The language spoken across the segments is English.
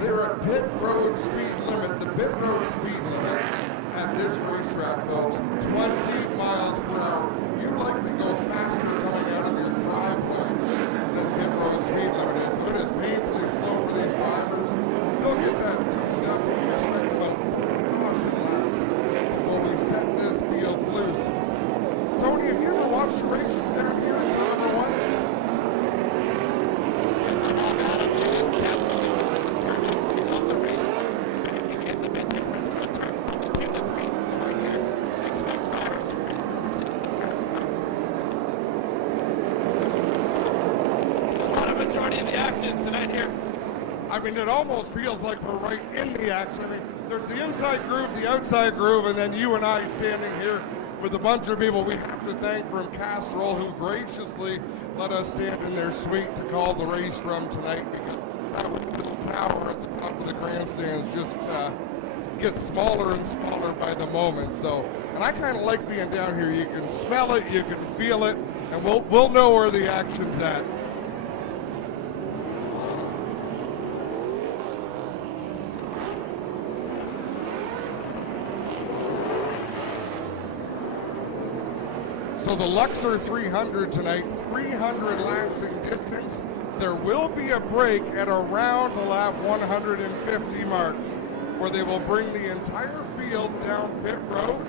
They're at pit road speed limit. The pit road speed limit at this racetrack, folks, 20 miles per hour. You likely go faster coming out of your driveway than pit road speed limit is. So it is painfully slow for these drivers. They'll get that tuned up. We expect about 4 caution laps before we set this field loose. Tony, have you ever watched the racing down here in turn number 1? I mean, it almost feels like we're right in the action. I mean, there's the inside groove, the outside groove, and then you and I standing here with a bunch of people we have to thank from Castrol who graciously let us stand in their suite to call the race from tonight, because that little tower at the top of the grandstands just gets smaller and smaller by the moment. So, and I kind of like being down here. You can smell it, you can feel it, and we'll know where the action's at. So the Luxor 300 tonight, 300 laps in distance. There will be a break at around the lap 150 mark, where they will bring the entire field down pit road,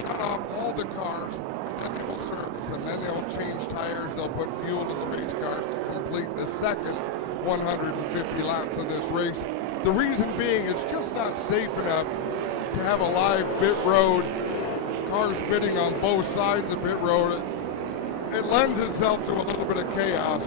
cut off all the cars, and they will service, and then they'll change tires, they'll put fuel in the race cars to complete the second 150 laps of this race. The reason being, it's just not safe enough to have a live pit road, cars pitting on both sides of pit road. It lends itself to a little bit of chaos.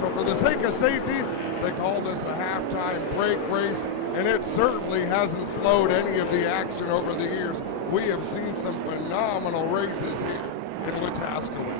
So for the sake of safety, they call this a halftime break race, and it certainly hasn't slowed any of the action over the years. We have seen some phenomenal races here in Wetaskiwin.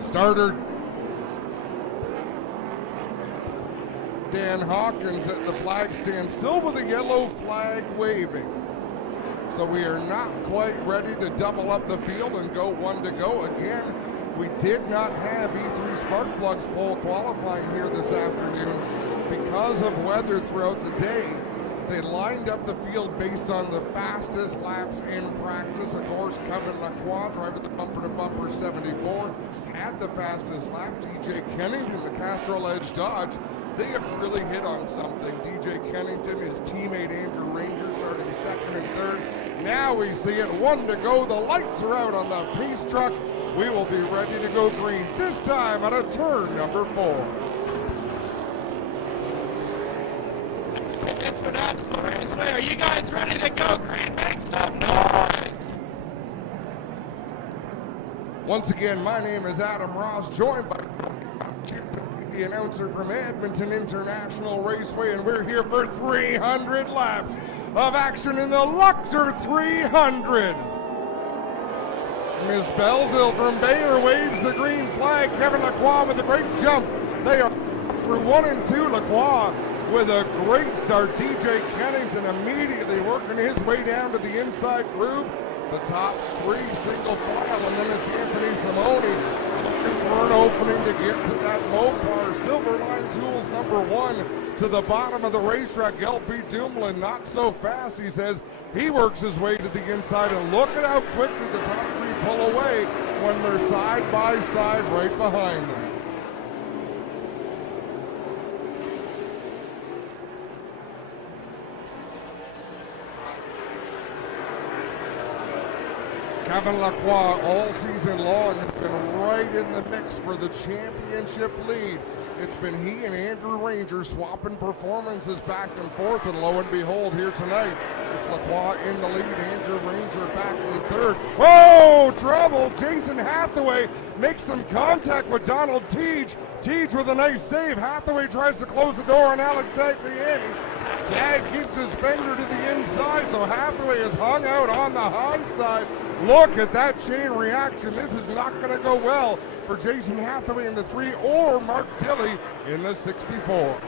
Starter Dan Hawkins at the flag stand, still with a yellow flag waving. So we are not quite ready to double up the field and go 1 to go. Again, we did not have E3 spark plugs pole qualifying here this afternoon because of weather throughout the day. They lined up the field based on the fastest laps in practice. Of course, Kevin Lacroix, driver the bumper-to-bumper 74, had the fastest lap. DJ Kennington, the Castrol Edge Dodge, they have really hit on something. DJ Kennington, his teammate Andrew Ranger starting second and third. Now we see it, 1 to go. The lights are out on the pace truck. We will be ready to go green, this time on a turn number 4. International Raceway, are you guys ready to go green? Make some noise! Once again, my name is Adam Ross, joined by the announcer from Edmonton International Raceway, and we're here for 300 laps of action in the Luxor 300. Ms. Belzil from Bayer waves the green flag. Kevin Lacroix with a great jump. They are through 1 and 2. Lacroix with a great start. DJ Kennington immediately working his way down to the inside groove. The top 3 single file, and then it's Anthony Simone looking for an opening to get to that Mopar. Silverline Tools number 1 to the bottom of the racetrack. LP Dumoulin not so fast, he says. He works his way to the inside, and look at how quickly the top 3 pull away when they're side by side right behind them. Kevin Lacroix all season long has been right in the mix for the championship lead. It's been he and Andrew Ranger swapping performances back and forth, and lo and behold, here tonight, it's Lacroix in the lead, Andrew Ranger back in third. Whoa, trouble! Jason Hathaway makes some contact with Donald Teege. Teege with a nice save. Hathaway tries to close the door on Alec Tagliani. Tag keeps his fender to the inside, so Hathaway is hung out on the high side. Look at that chain reaction. This is not going to go well for Jason Hathaway in the 3 or Mark Tilley in the 64.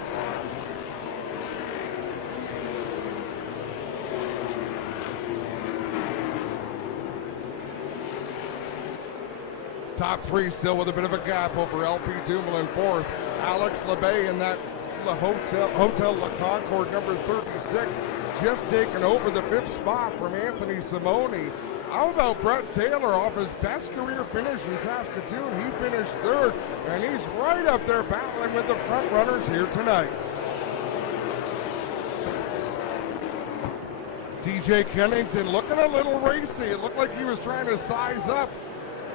Top 3 still with a bit of a gap over LP Dumoulin 4th. Alex Labay in that Hotel La Concord number 36, just taken over the 5th spot from Anthony Simone. How about Brett Taylor off his best career finish in Saskatoon? He finished 3rd, and he's right up there battling with the front runners here tonight. DJ Kennington looking a little racy. It looked like he was trying to size up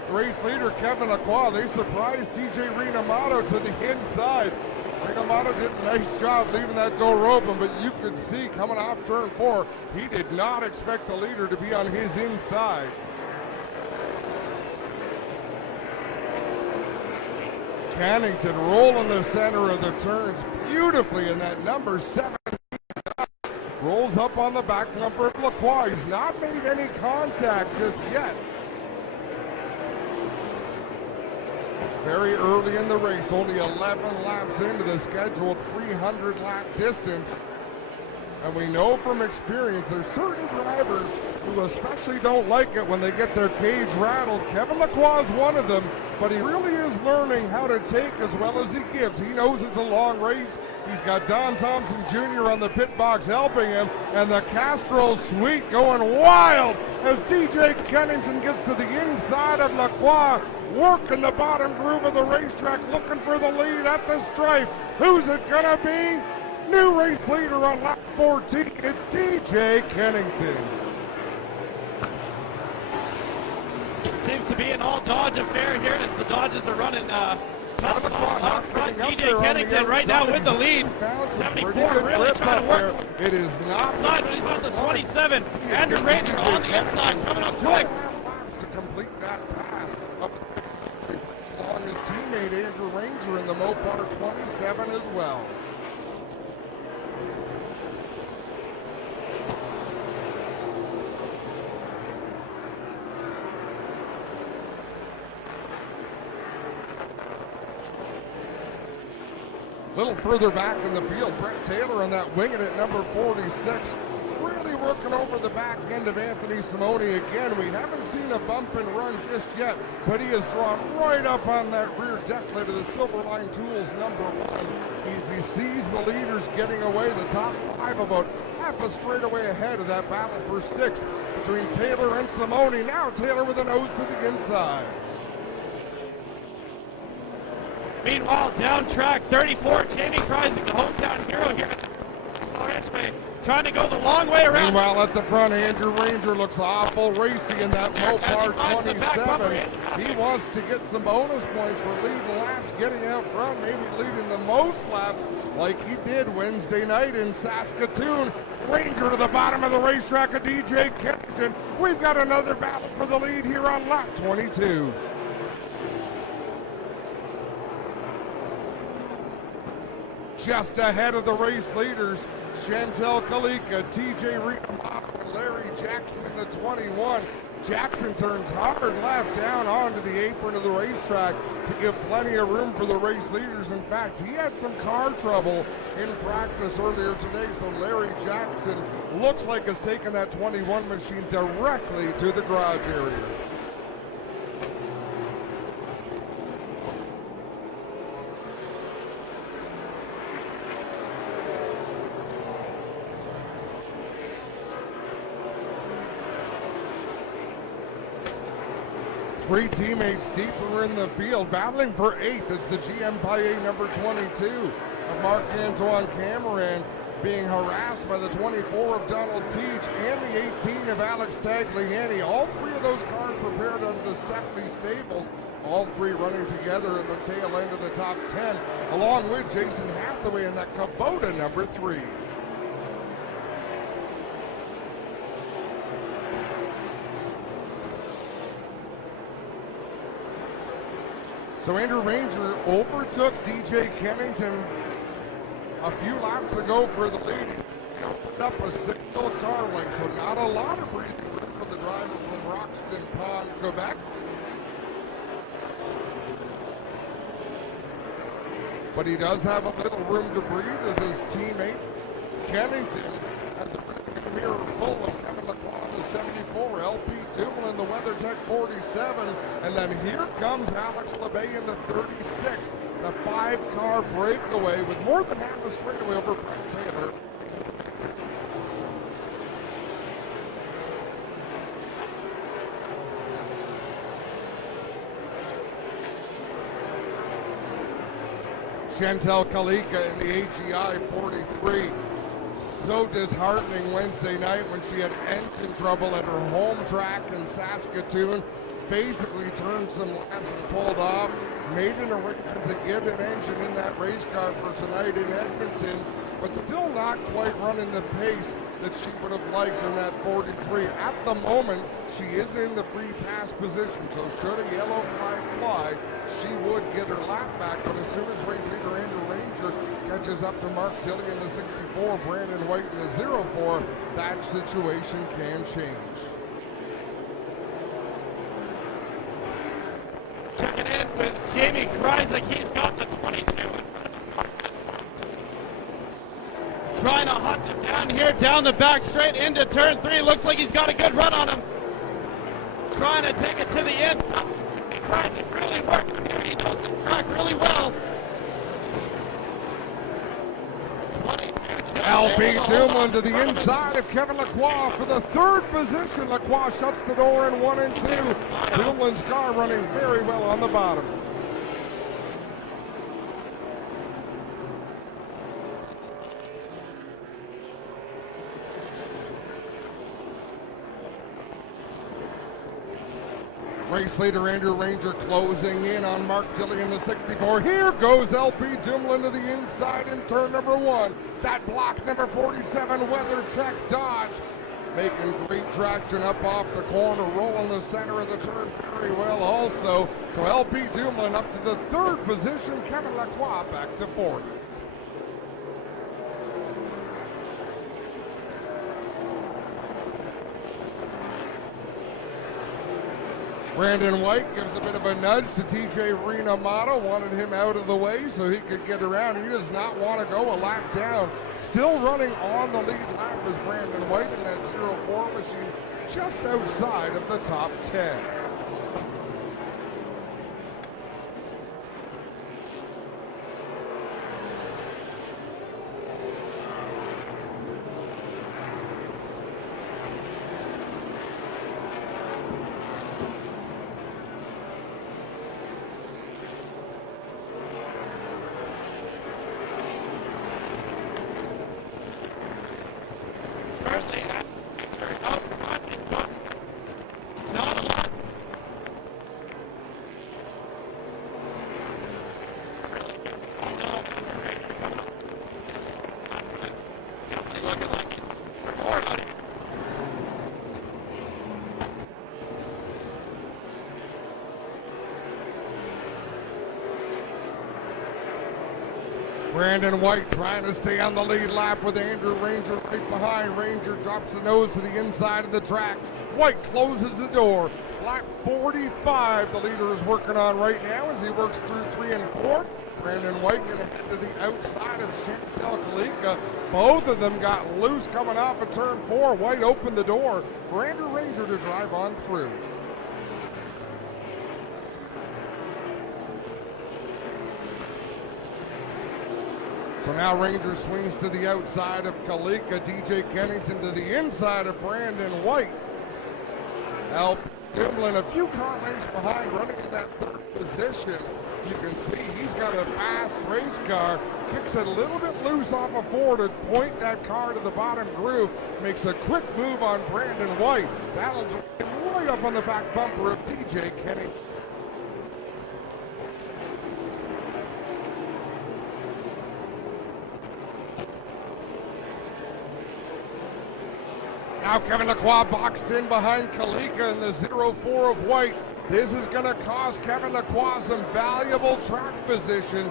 race leader Kevin Lacroix. They surprised TJ Rinamato to the inside. Rinamato did a nice job leaving that door open, but you could see coming off turn 4, he did not expect the leader to be on his inside. Cannington rolling the center of the turns beautifully in that number 7. Rolls up on the back number of Lacroix. He's not made any contact just yet. Very early in the race, only 11 laps into the scheduled 300 lap distance. And we know from experience there's certain drivers who especially don't like it when they get their cage rattled. Kevin Lacroix is one of them, but he really is learning how to take as well as he gives. He knows it's a long race. He's got Don Thompson Jr. on the pit box helping him, and the Castrol Suite going wild as DJ Kennington gets to the inside of Lacroix, working the bottom groove of the racetrack, looking for the lead at the stripe. Who's it gonna be? New race leader on lap 14, it's DJ Kennington. Seems to be an all Dodge affair here as the Dodges are running up front. DJ Kennington right now with the lead. 74 really trying to work. It is not outside, but he's on the 27. Andrew Ranger on the inside, coming up quick. To complete that pass up along his teammate Andrew Ranger in the Mopar 27 as well. A little further back in the field, Brett Taylor on that wing at number 46, really working over the back end of Anthony Simone again. We haven't seen a bump and run just yet, but he is drawn right up on that rear deck lid of the Silverline Tools number 1. As he sees the leaders getting away, the top 5 about half a straightaway ahead of that battle for 6th between Taylor and Simone. Now Taylor with a nose to the inside. Meanwhile, down track, 34, Jamie Kreising, the hometown hero here at the Raceway, trying to go the long way around. Meanwhile, at the front, Andrew Ranger looks awful racy in that Mopar 27. He wants to get some bonus points for leading laps, getting out front, maybe leading the most laps like he did Wednesday night in Saskatoon. Ranger to the bottom of the racetrack, a DJ Kennington. We've got another battle for the lead here on lap 22. Just ahead of the race leaders, Chantel Kalika, TJ Rinamato, and Larry Jackson in the 21. Jackson turns hard left down onto the apron of the racetrack to give plenty of room for the race leaders. In fact, he had some car trouble in practice earlier today, so Larry Jackson looks like has taken that 21 machine directly to the garage area. Three teammates deeper in the field, battling for 8th. It's the GM Paillet number 22 of Marc-Antoine Cameron being harassed by the 24 of Donald Teach and the 18 of Alex Tagliani. All 3 of those cars prepared under the Stepney Stables. All 3 running together in the tail end of the top 10, along with Jason Hathaway in that Kubota number 3. So Andrew Ranger overtook DJ Kennington a few laps ago for the lead. up a single car length, so not a lot of breathing room for the driver from Roxton Pond, Quebec. But he does have a little room to breathe as his teammate Kennington has a mirror full of Kevin Lacroix in the 74, LP Dumoulin, the WeatherTech 47, and then here comes Alex LeBay in the 36, the 5-car breakaway with more than half a straightaway over Brett Taylor. Chantel Kalika in the AGI 43. So disheartening Wednesday night when she had engine trouble at her home track in Saskatoon. Basically turned some laps and pulled off. Made an arrangement to get an engine in that race car for tonight in Edmonton, but still not quite running the pace that she would have liked in that 43. At the moment, she is in the free pass position, so should a yellow flag fly, she would get her lap back. But as soon as race leader Andrew Ranger catches up to Mark Tilley in the 64, Brandon White in the 04, that situation can change. Checking in with Jamie Kreisek. He's got the 22 in front of him. Trying to hunt him down here, down the back straight into turn 3. Looks like he's got a good run on him. Trying to take it to the end. Kreisek really working here. He knows the track really well. 22. LP Dumoulin to the inside of Kevin Lacroix for the 3rd position. Lacroix shuts the door in 1 and 2. Dumoulin's car running very well on the bottom. Race leader Andrew Ranger closing in on Mark Tilley in the 64. Here goes LP Dumoulin to the inside in turn number 1. That block number 47 WeatherTech Dodge making great traction up off the corner, rolling the center of the turn very well also. So LP Dumoulin up to the 3rd position. Kevin Lacroix back to 4th. Brandon White gives a bit of a nudge to TJ Renamato, wanted him out of the way so he could get around. He does not want to go a lap down. Still running on the lead lap is Brandon White in that 04 machine just outside of the top 10. Brandon White trying to stay on the lead lap with Andrew Ranger right behind. Ranger drops the nose to the inside of the track. White closes the door. Lap 45 the leader is working on right now as he works through 3 and 4. Brandon White going to head to the outside of Chantel Kalika. Both of them got loose coming off of turn 4. White opened the door for Andrew Ranger to drive on through. So now Ranger swings to the outside of Kalika. DJ Kennington to the inside of Brandon White. LP Dumoulin a few car lengths behind, running in that 3rd position. You can see he's got a fast race car. Kicks it a little bit loose off of 4 to point that car to the bottom groove. Makes a quick move on Brandon White. Battles right up on the back bumper of DJ Kennington. Now Kevin Lacroix boxed in behind Kalika in the 04 of White. This is going to cost Kevin Lacroix some valuable track position.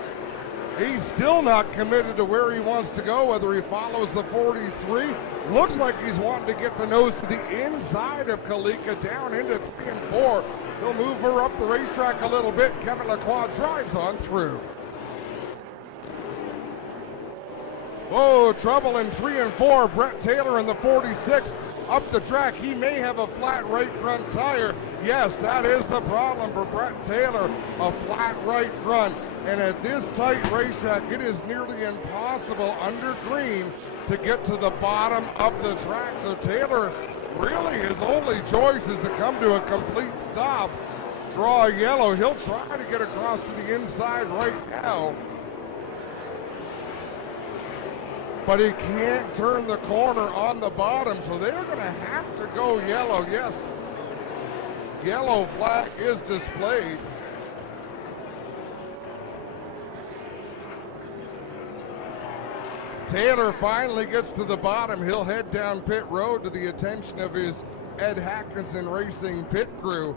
He's still not committed to where he wants to go, whether he follows the 43. Looks like he's wanting to get the nose to the inside of Kalika, down into 3 and 4. He'll move her up the racetrack a little bit. Kevin Lacroix drives on through. Oh, trouble in 3 and 4. Brett Taylor in the 46 up the track. He may have a flat right front tire. Yes, that is the problem for Brett Taylor, a flat right front. And at this tight racetrack, it is nearly impossible under green to get to the bottom of the track. So Taylor, really his only choice is to come to a complete stop, draw a yellow. He'll try to get across to the inside right now, but he can't turn the corner on the bottom, so they're going to have to go yellow. Yes, yellow flag is displayed. Taylor finally gets to the bottom. He'll head down pit road to the attention of his Ed Hackinson Racing pit crew,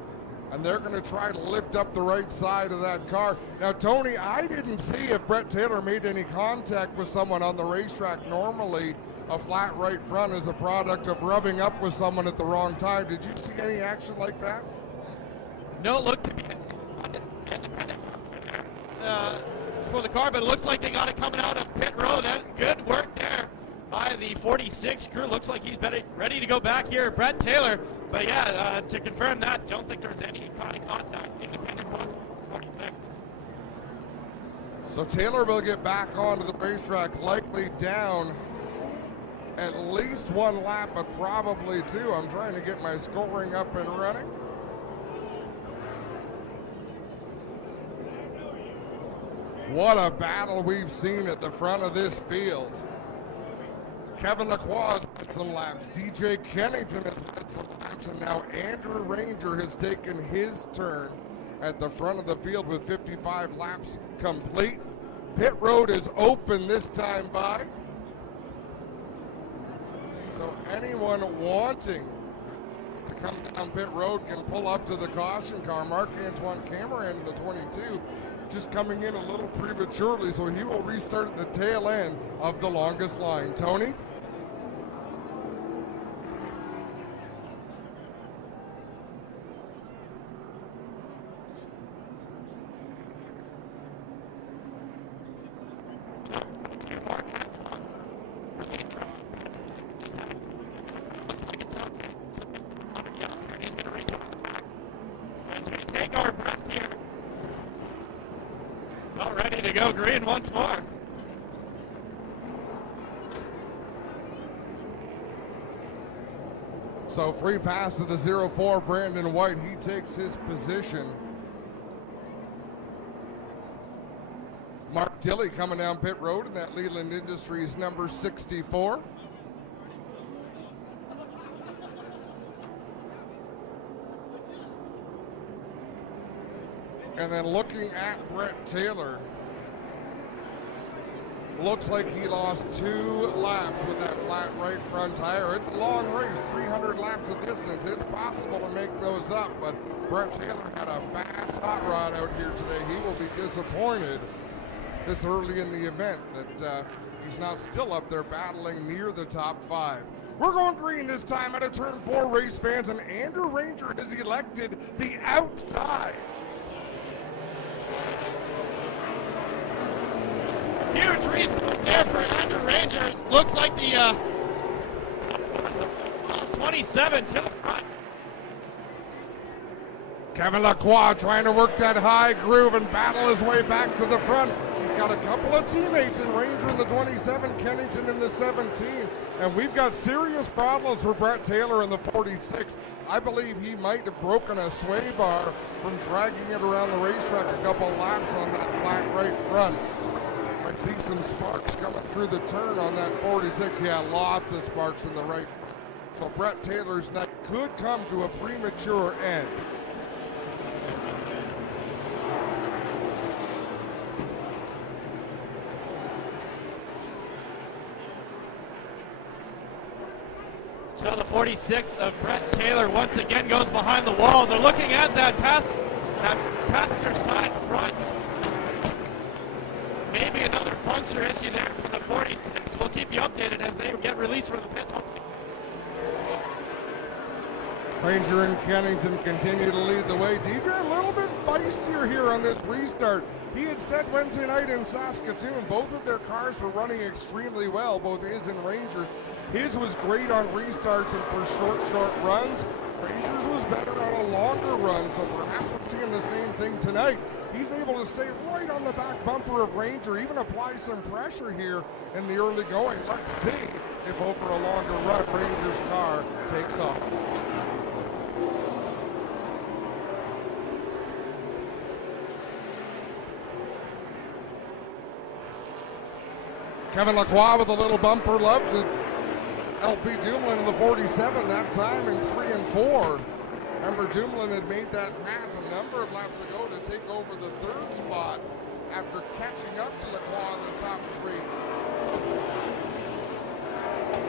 and they're going to try to lift up the right side of that car. Now, Tony, I didn't see if Brett Taylor made any contact with someone on the racetrack. Normally, a flat right front is a product of rubbing up with someone at the wrong time. Did you see any action like that? No, it looked to be for the car, but it looks like they got it coming out of pit road. Good work there by the 46 crew. Looks like he's ready to go back here, Brett Taylor. But yeah, to confirm that, don't think there's any kind of contact. Independent 46. So Taylor will get back onto the racetrack, likely down at least 1 lap, but probably 2. I'm trying to get my scoring up and running. What a battle we've seen at the front of this field. Kevin Lacroix has led some laps. DJ Kennington has led some laps. And now Andrew Ranger has taken his turn at the front of the field with 55 laps complete. Pit road is open this time by. So anyone wanting to come down pit road can pull up to the caution car. Marc-Antoine Cameron, the 22, just coming in a little prematurely, so he will restart at the tail end of the longest line. Tony? Go green once more. So free pass to the 04, Brandon White. He takes his position. Mark Dilley coming down pit road in that Leland Industries number 64. And then looking at Brett Taylor, looks like he lost 2 laps with that flat right front tire. It's a long race, 300 laps of distance. It's possible to make those up, but Brett Taylor had a fast hot rod out here today. He will be disappointed this early in the event that he's not still up there battling near the top 5. We're going green this time out of turn 4, race fans, and Andrew Ranger has elected the outside. Huge restart there for Andrew Ranger. Looks like the 27 to the front. Kevin Lacroix trying to work that high groove and battle his way back to the front. He's got a couple of teammates in Ranger in the 27, Kennington in the 17, and we've got serious problems for Brett Taylor in the 46. I believe he might have broken a sway bar from dragging it around the racetrack a couple laps on that flat right front. I see some sparks coming through the turn on that 46. Yeah, lots of sparks in the right. So Brett Taylor's night could come to a premature end. So the 46 of Brett Taylor once again goes behind the wall. They're looking at that passenger side front. maybe another puncture issue there for the 46. We'll keep you updated as they get released from the pit. Ranger and Kennington continue to lead the way. DJ a little bit feistier here on this restart. He had said Wednesday night in Saskatoon, both of their cars were running extremely well, both his and Rangers. His was great on restarts and for short runs. Rangers was better on a longer run, so perhaps we're seeing the same thing tonight. He's able to stay right on the back bumper of Ranger, even apply some pressure here in the early going. Let's see if over a longer run, Ranger's car takes off. Kevin Lacroix with a little bumper love to LP Dumoulin in the 47 that time in 3 and 4. Remember, Dumoulin had made that pass a number of laps ago to take over the third spot after catching up to Lacroix in the top 3.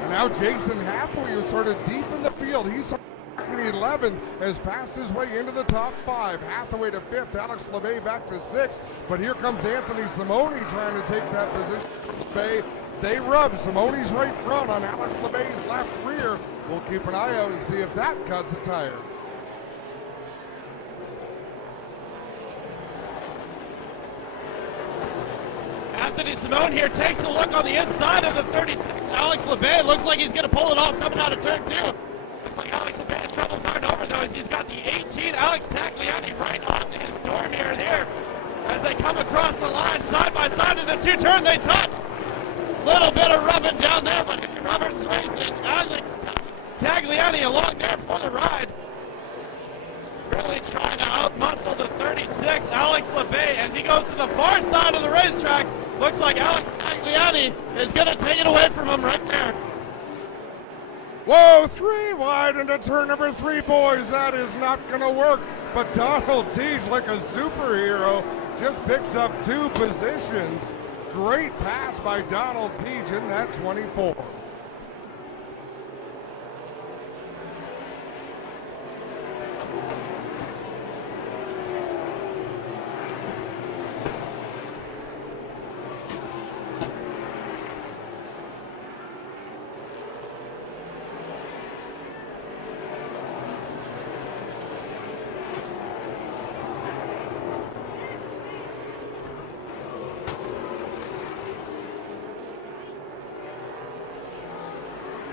And now Jason Hathaway, who's sort of deep in the field. He's in 11, has passed his way into the top 5. Hathaway to 5th, Alex LeBay back to 6th. But here comes Anthony Simoni trying to take that position from LeBay. They rub. Simone's right front on Alex LeBay's left rear. We'll keep an eye out and see if that cuts a tire. Anthony Simone here takes a look on the inside of the 36. Alex LeBay looks like he's going to pull it off coming out of turn 2. Looks like Alex LeBay's troubles aren't over though, as he's got the 18 Alex Tagliani right on his door mirror here. As they come across the line side by side in the 2-turn, they touch. Little bit of rubbing down there, but Roberts racing. Alex Tagliani along there for the ride. Really trying to outmuscle the 36, Alex LeBay, as he goes to the far side of the racetrack. Looks like Alex Tagliani is going to take it away from him right there. Whoa, 3 wide into turn number 3, boys. That is not going to work. But Donald Teach, like a superhero, just picks up 2 positions. Great pass by Donald Teach in that 24.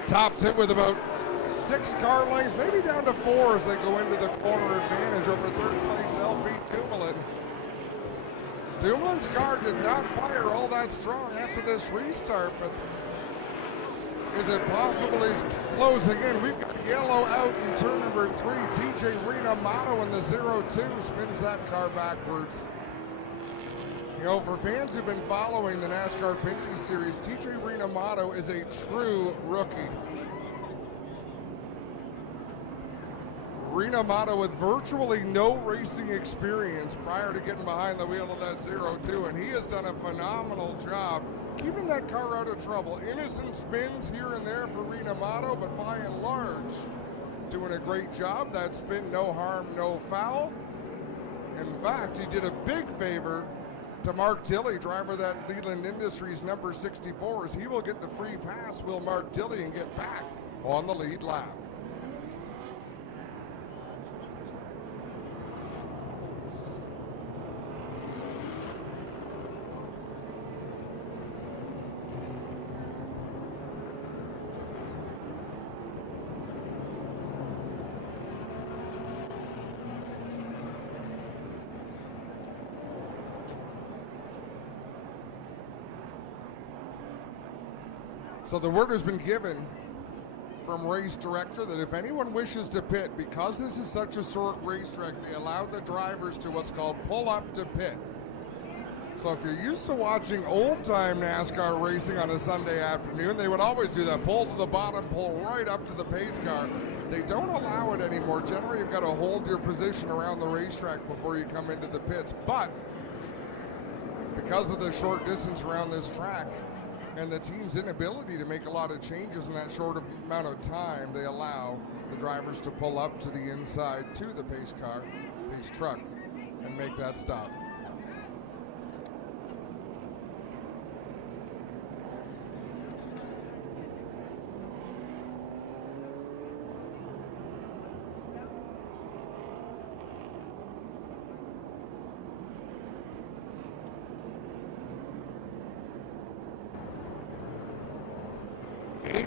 Top 10 with about 6 car lengths, maybe down to 4 as they go into the corner advantage over third place LP Dumoulin. Dumoulin's car did not fire all that strong after this restart, but is it possible he's closing in? We've got yellow out in turn number 3. TJ Rinamato in the 0-2 spins that car backwards. You know, for fans who've been following the NASCAR Pinty series, TJ Rinamato is a true rookie. Rinamato with virtually no racing experience prior to getting behind the wheel of that 0-2, and he has done a phenomenal job keeping that car out of trouble. Innocent spins here and there for Rinamato, but by and large, doing a great job. That spin, no harm, no foul. In fact, he did a big favor to Mark Tilley, driver of that Leland Industries number 64, as he will get the free pass, will Mark Tilley, and get back on the lead lap. So the word has been given from race director that if anyone wishes to pit, because this is such a short racetrack, they allow the drivers to what's called pull up to pit. So if you're used to watching old-time NASCAR racing on a Sunday afternoon, they would always do that, pull to the bottom, pull right up to the pace car. They don't allow it anymore. Generally, you've got to hold your position around the racetrack before you come into the pits. But because of the short distance around this track, and the team's inability to make a lot of changes in that short amount of time, they allow the drivers to pull up to the inside to the pace car, pace truck, and make that stop.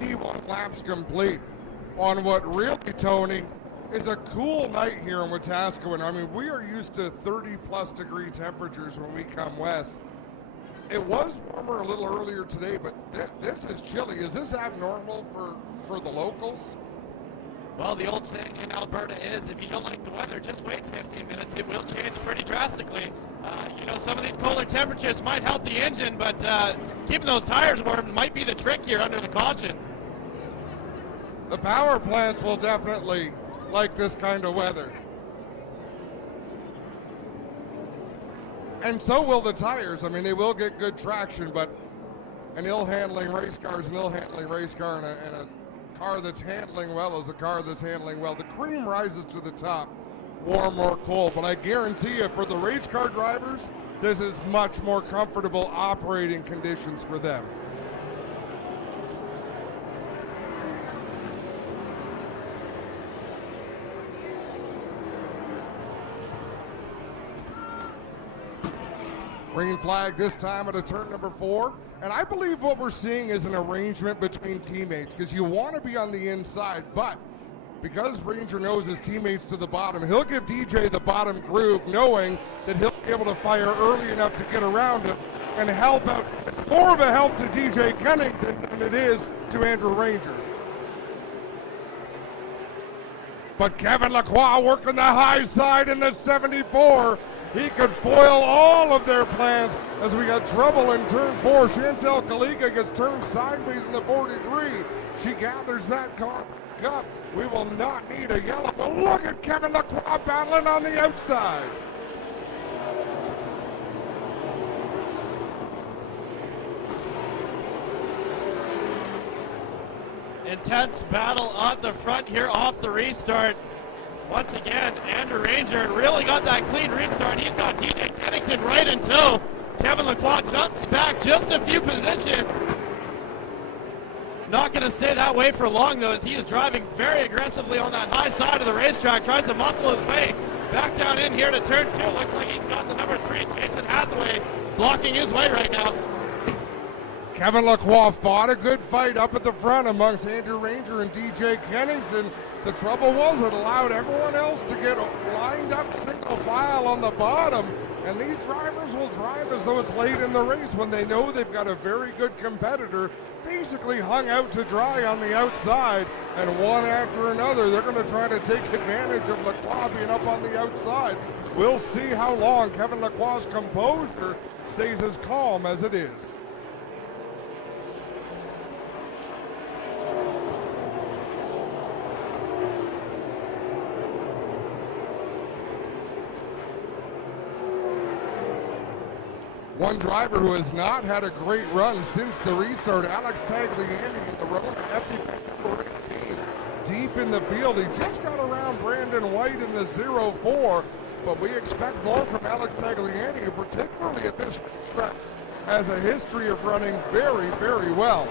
81 laps complete on what really, Tony, is a cool night here in Wetaskiwin. I mean, we are used to 30-plus degree temperatures when we come west. It was warmer a little earlier today, but this is chilly. Is this abnormal for the locals? Well, the old saying in Alberta is, if you don't like the weather, just wait 15 minutes. It will change pretty drastically. You know, some of these colder temperatures might help the engine, but keeping those tires warm might be the trick here under the caution. The power plants will definitely like this kind of weather. And so will the tires. I mean, they will get good traction, but an ill-handling race car is an ill-handling race car, and a car that's handling well is a car that's handling well. The cream rises to the top, warm or cold, but I guarantee you for the race car drivers, this is much more comfortable operating conditions for them. Green flag this time at a turn number 4. And I believe what we're seeing is an arrangement between teammates, because you want to be on the inside, but because Ranger knows his teammates to the bottom, he'll give DJ the bottom groove, knowing that he'll be able to fire early enough to get around him and help out. It's more of a help to DJ Kennington than it is to Andrew Ranger. But Kevin Lacroix working the high side in the 74. He could foil all of their plans as we got trouble in turn 4. Chantel Kaliga gets turned sideways in the 43. She gathers that car up. We will not need a yellow, but look at Kevin Lacroix battling on the outside. Intense battle on the front here off the restart. Once again, Andrew Ranger really got that clean restart. He's got DJ Kennington right in tow. Kevin Lacroix jumps back just a few positions. Not going to stay that way for long, though, as he is driving very aggressively on that high side of the racetrack. Tries to muscle his way back down in here to turn 2. Looks like he's got the number 3, Jason Hathaway, blocking his way right now. Kevin Lacroix fought a good fight up at the front amongst Andrew Ranger and DJ Kennington. The trouble was it allowed everyone else to get lined up single file on the bottom, and these drivers will drive as though it's late in the race when they know they've got a very good competitor basically hung out to dry on the outside, and one after another they're going to try to take advantage of Lacroix being up on the outside. We'll see how long Kevin Lacroix's composure stays as calm as it is. One driver who has not had a great run since the restart, Alex Tagliani in the Rona FD deep in the field. He just got around Brandon White in the 0-4, but we expect more from Alex Tagliani, who particularly at this track has a history of running very, very well.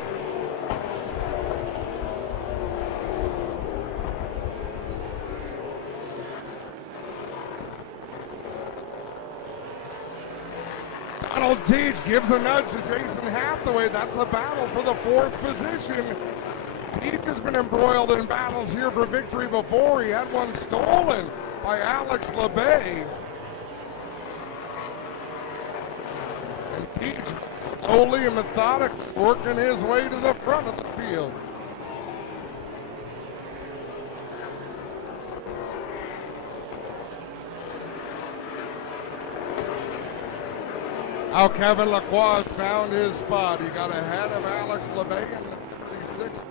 Donald Teach gives a nudge to Jason Hathaway. That's a battle for the 4th position. Teach has been embroiled in battles here for victory before. He had one stolen by Alex LeBay. And Teach slowly and methodically working his way to the front of the field. How Kevin Lacroix has found his spot. He got ahead of Alex LeBay in the 36.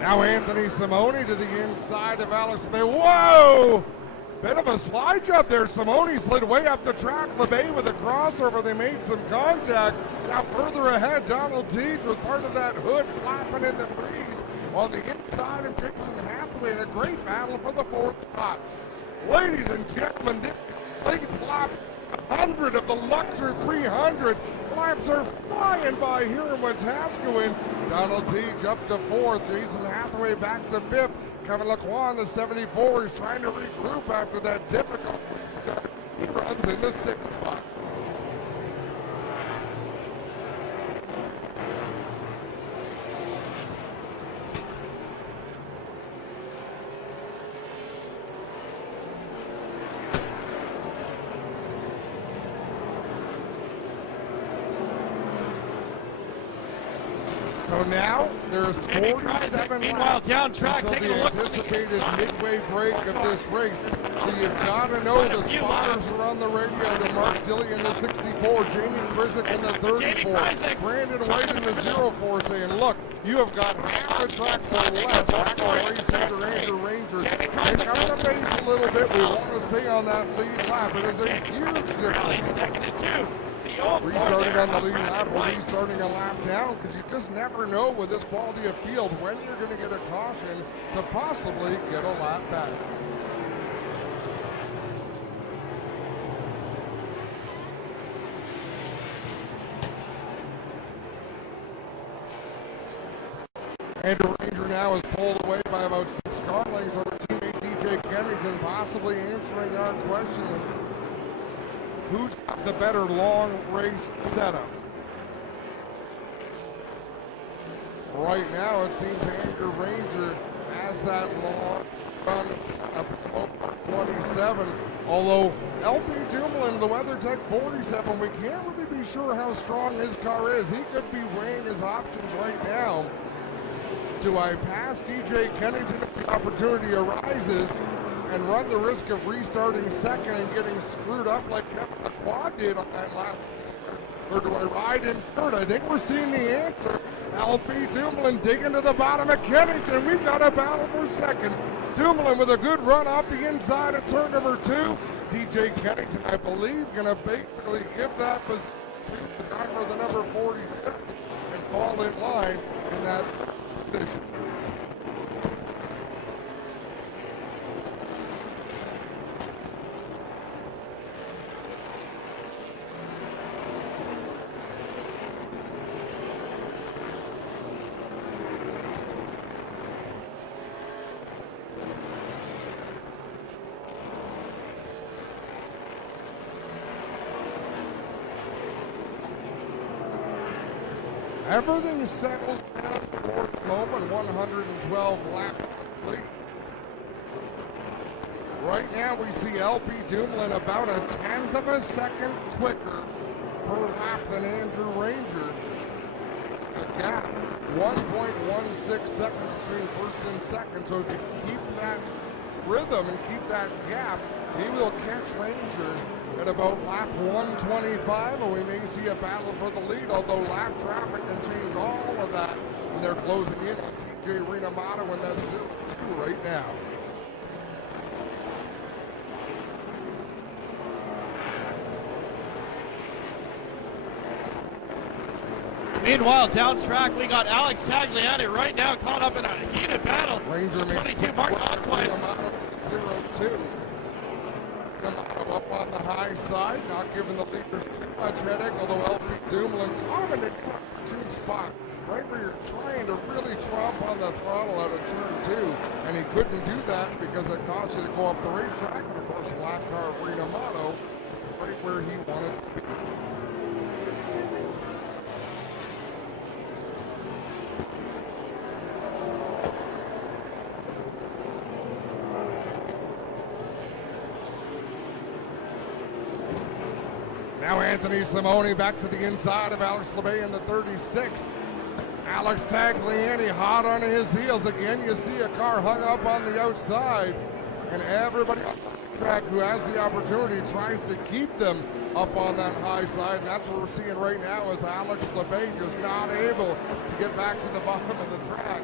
Now Anthony Simone to the inside of Alex LeBay. Whoa! Bit of a slide jump there. Simone slid way up the track. LeBay with a crossover. They made some contact. Now further ahead, Donald Teach with part of that hood flapping in the breeze on the inside of Jason Hathaway in a great battle for the 4th spot. Ladies and gentlemen, leads lap 100 of the Luxor 300. Laps are flying by here in Wetaskiwin. Donald Teach up to 4th. Jason Hathaway back to 5th. Kevin Lacroix, the 74, is trying to regroup after that difficult start. He runs in the 6th spot. So now there's 47 Meanwhile, down track, until taking the a look. anticipated midway break of this race. So you've got to know the spotters are on the radio. To Mark Dilly in the 64, Jamie Krizik in the 34, Brandon White in the 04 saying, look, you have got half the track for less. Back to race leader Andrew Ranger. Pick up the pace a little bit. We want to stay on that lead lap. It is a huge difference. Restarting on the lead lap or restarting a lap down, because you just never know with this quality of field when you're going to get a caution to possibly get a lap back. Andrew Ranger now is pulled away by about 6 car lengths over teammate DJ Kennington, possibly answering our question. Who's got the better long race setup? Right now, it seems Andrew Ranger has that long run up at 27. Although LP Dumoulin, the WeatherTech 47, we can't really be sure how strong his car is. He could be weighing his options right now. Do I pass DJ Kennington if the opportunity arises and run the risk of restarting second and getting screwed up like Kevin Lacroix did on that last start? Or do I ride in third? I think we're seeing the answer. LP Dumoulin digging to the bottom of Kennington. We've got a battle for second. Dumoulin with a good run off the inside of turn number 2. DJ Kennington, I believe, going to basically give that position to the driver of the number 47 and fall in line in that position. Everything settled down for the moment, 112 lap lead. Right now we see LP Dumoulin about a 1/10 of a second quicker per lap than Andrew Ranger. A gap, 1.16 seconds between first and second. So if you keep that rhythm and keep that gap, he will catch Ranger at about lap 125, and we may see a battle for the lead, although lap traffic can change all of that, and they're closing in on TJ Rinamato in that 0-2 right now. Meanwhile, down track, we got Alex Tagliani right now caught up in a heated battle. Ranger makes 22 Mark Conquest. 0-2. Up on the high side, not giving the leaders too much headache, although LP Dumoulin caught in an opportune spot, right where you're trying to really tromp on the throttle out of turn 2, and he couldn't do that because it caused you to go up the racetrack, and of course lap car of Rinamato, right where he wanted to be. Now Anthony Simone back to the inside of Alex LeBay in the 36. Alex Tagliani hot on his heels. Again, you see a car hung up on the outside, and everybody on the track who has the opportunity tries to keep them up on that high side, and that's what we're seeing right now is Alex LeBay just not able to get back to the bottom of the track.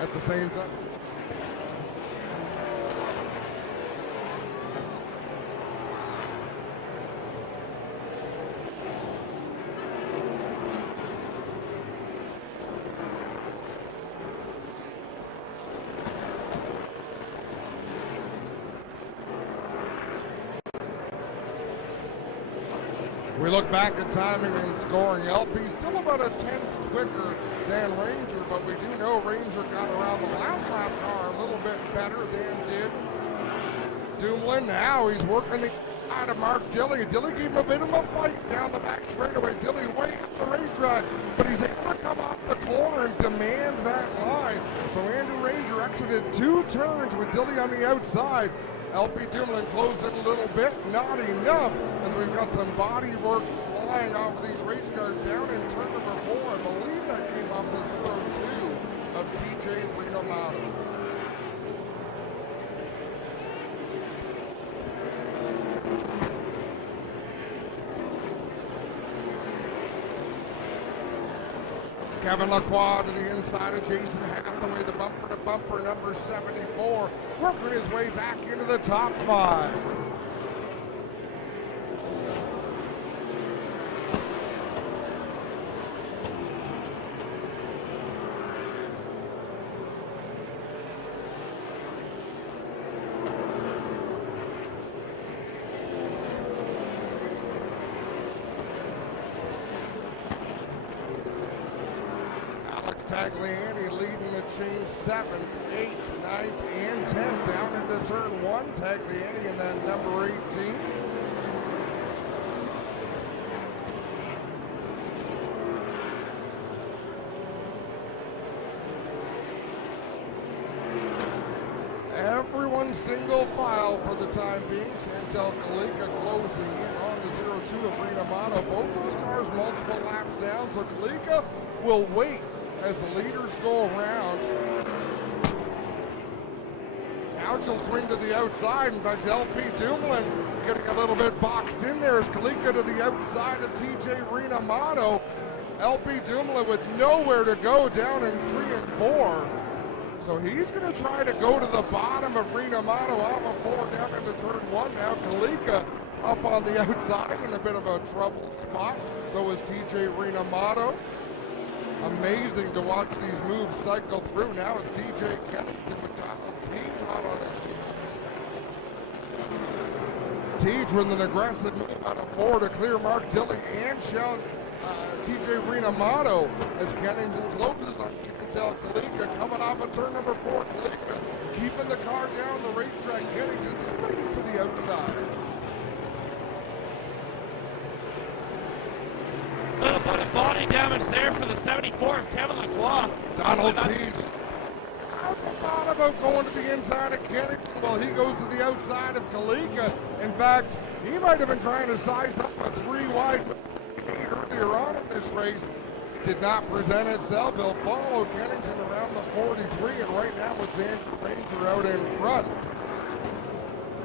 At the same time. We look back at timing and scoring. LP still about a 10th quicker than Ranger, but we do know Ranger got around the last lap car a little bit better than did Dumoulin. Now he's working the out of Mark Dilley. Dilley gave him a bit of a fight down the back straightaway. Dilley way up the racetrack, but he's able to come off the corner and demand that line. So Andrew Ranger exited 2 turns with Dilley on the outside. LP Dumoulin closed it a little bit, not enough, as we've got some body work flying off of these race cars down in turn number 4. I believe that came off the 0-2 of TJ Renomato. Kevin Lacroix to the inside of Jason Hathaway, the bumper-to-bumper number 74, working his way back into the top 5. Tagliani leading the chain 7th, 8th, 9th, and 10th down into turn 1. Tagliani in that number 18. Everyone single file for the time being. Chantel Kalika closing in on the 0-2 of Renomato. Both those cars multiple laps down, so Kalika will wait as the leaders go around. Now she'll swing to the outside, and LP Dumoulin getting a little bit boxed in there as Kalika to the outside of TJ Renomato. LP Dumoulin with nowhere to go down in 3 and 4. So he's going to try to go to the bottom of Renomato off of 4 down into turn 1. Now Kalika up on the outside in a bit of a troubled spot. So is TJ Renomato. Amazing to watch these moves cycle through. Now it's DJ Kennington with Donald Teach out on his heels. Teach with an aggressive move out of 4 to clear Mark Dilley and TJ Renomato as Kennington closes on Chantel Kalika coming off of turn number 4. Kalika keeping the car down the racetrack. Kennington swings to the outside. A little bit of body damage there for the 74 of Kevin Lacroix. Donald Teach. I thought about going to the inside of Kennington while he goes to the outside of Kalika. In fact, he might have been trying to size up a 3-wide lead earlier on in this race. Did not present itself. He'll follow Kennington around the 43, and right now it's Andrew Ranger out in front.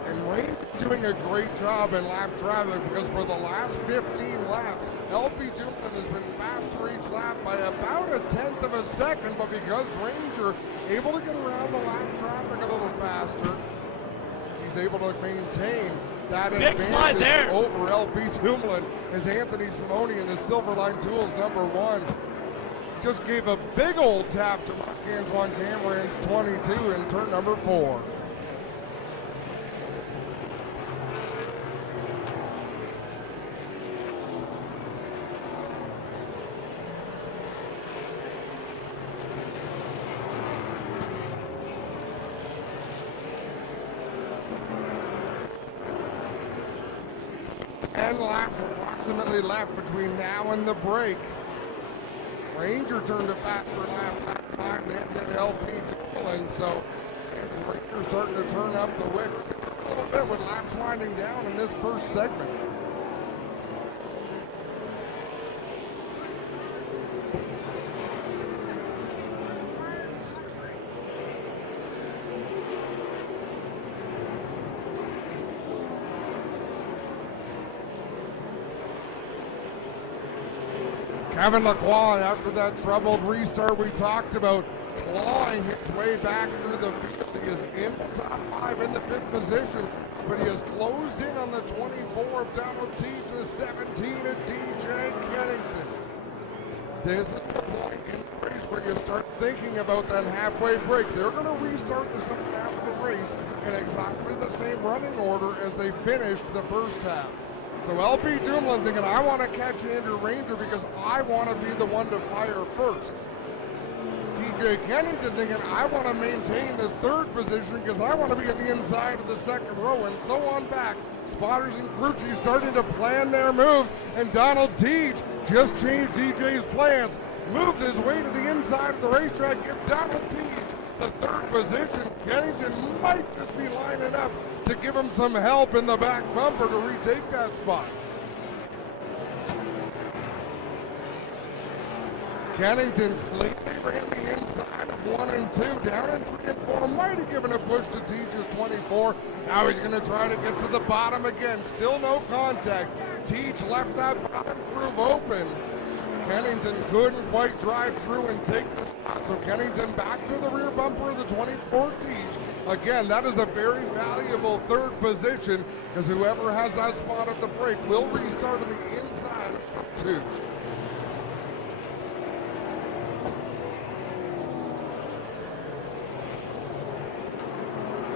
And Ranger doing a great job in lap traffic because for the last 15 laps, LP Dumoulin has been faster each lap by about a 1/10 of a second, but because Ranger able to get around the lap traffic a little faster, he's able to maintain that advantage over LP Dumoulin as Anthony Simoni and his Silverline Tools number 1 just gave a big old tap to Marc-Antoine Cameron's 22 in turn number 4. Laps approximately left between now and the break. Ranger turned a faster lap time than did LP Dumoulin, so Ranger's starting to turn up the wick a little bit with laps winding down in this first segment. Kevin Lacroix, after that troubled restart we talked about, clawing his way back through the field. He is in the top 5 in the 5th position, but he has closed in on the 24 of Donald Teach, the 17 of DJ Kennington. This is the point in the race where you start thinking about that halfway break. They're going to restart the second half of the race in exactly the same running order as they finished the first half. So LB Dumoulin thinking, I want to catch Andrew Ranger because I want to be the one to fire first. DJ Kennington thinking, I want to maintain this third position because I want to be at the inside of the second row, and so on back. Spotters and crew chiefs starting to plan their moves, and Donald Teach just changed DJ's plans, moves his way to the inside of the racetrack. Give Donald Teach the third position. Kennington might just be lining up to give him some help in the back bumper to retake that spot. Kennington cleanly ran the inside of 1 and 2, down in 3 and 4, might have given a push to Teach's 24. Now he's going to try to get to the bottom again. Still no contact. Teach left that bottom groove open. Kennington couldn't quite drive through and take the spot, so Kennington back to the rear bumper of the 24 Teach. Again, that is a very valuable third position because whoever has that spot at the break will restart on the inside of 2.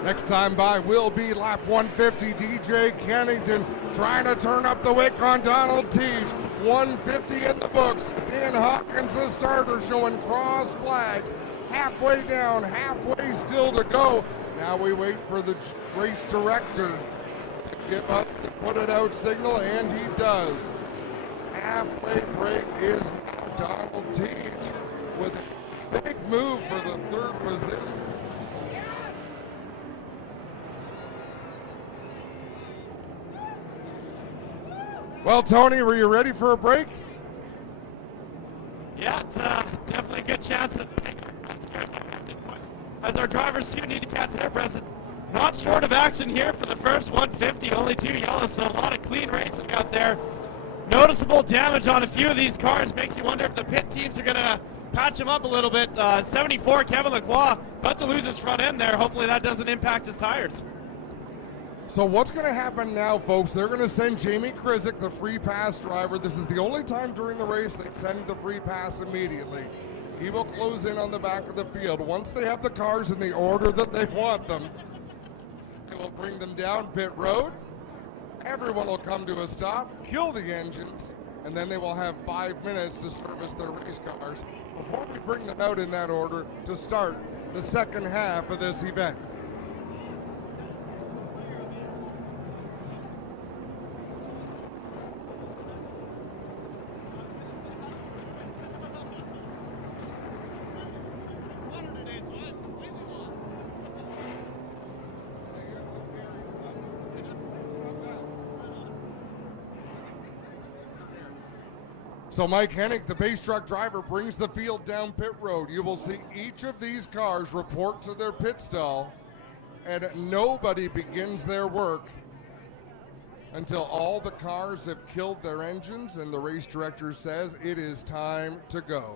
Next time by will be lap 150. DJ Kennington trying to turn up the wick on Donald Teach. 150 in the books. Dan Hawkins, the starter, showing cross flags. Halfway down, halfway still to go. Now we wait for the race director to give us the put it out signal, and he does. Halfway break is Donald Teach with a big move for the third position. Well, Tony, were you ready for a break? Yeah, it's definitely a good chance to take as our drivers too need to catch their breath. Not short of action here for the first 150, only 2 yellows, so a lot of clean racing out there. Noticeable damage on a few of these cars, makes you wonder if the pit teams are going to patch him up a little bit. 74, Kevin Lacroix, about to lose his front end there. Hopefully that doesn't impact his tires. So what's going to happen now, folks? They're going to send Jamie Krizik, the free pass driver. This is the only time during the race they send the free pass immediately. He will close in on the back of the field. Once they have the cars in the order that they want them, they will bring them down pit road. Everyone will come to a stop, kill the engines, and then they will have 5 minutes to service their race cars before we bring them out in that order to start the second half of this event. So Mike Hennick, the base truck driver, brings the field down pit road. You will see each of these cars report to their pit stall, and nobody begins their work until all the cars have killed their engines and the race director says it is time to go.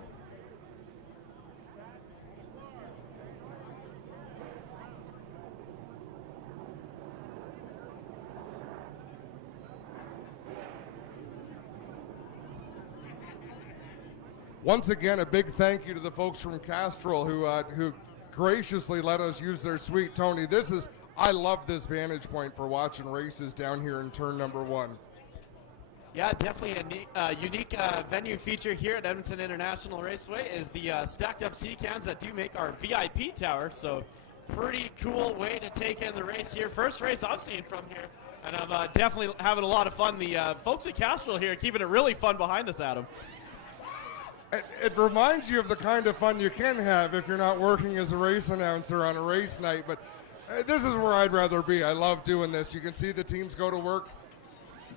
Once again, a big thank you to the folks from Castrol who graciously let us use their suite. Tony, I love this vantage point for watching races down here in turn number 1. Yeah, definitely a unique venue feature here at Edmonton International Raceway is the stacked up sea cans that do make our VIP tower. So pretty cool way to take in the race here. First race I've seen from here, and I'm definitely having a lot of fun. The folks at Castrol here are keeping it really fun behind us, Adam. It reminds you of the kind of fun you can have if you're not working as a race announcer on a race night, but this is where I'd rather be. I love doing this. You can see the teams go to work,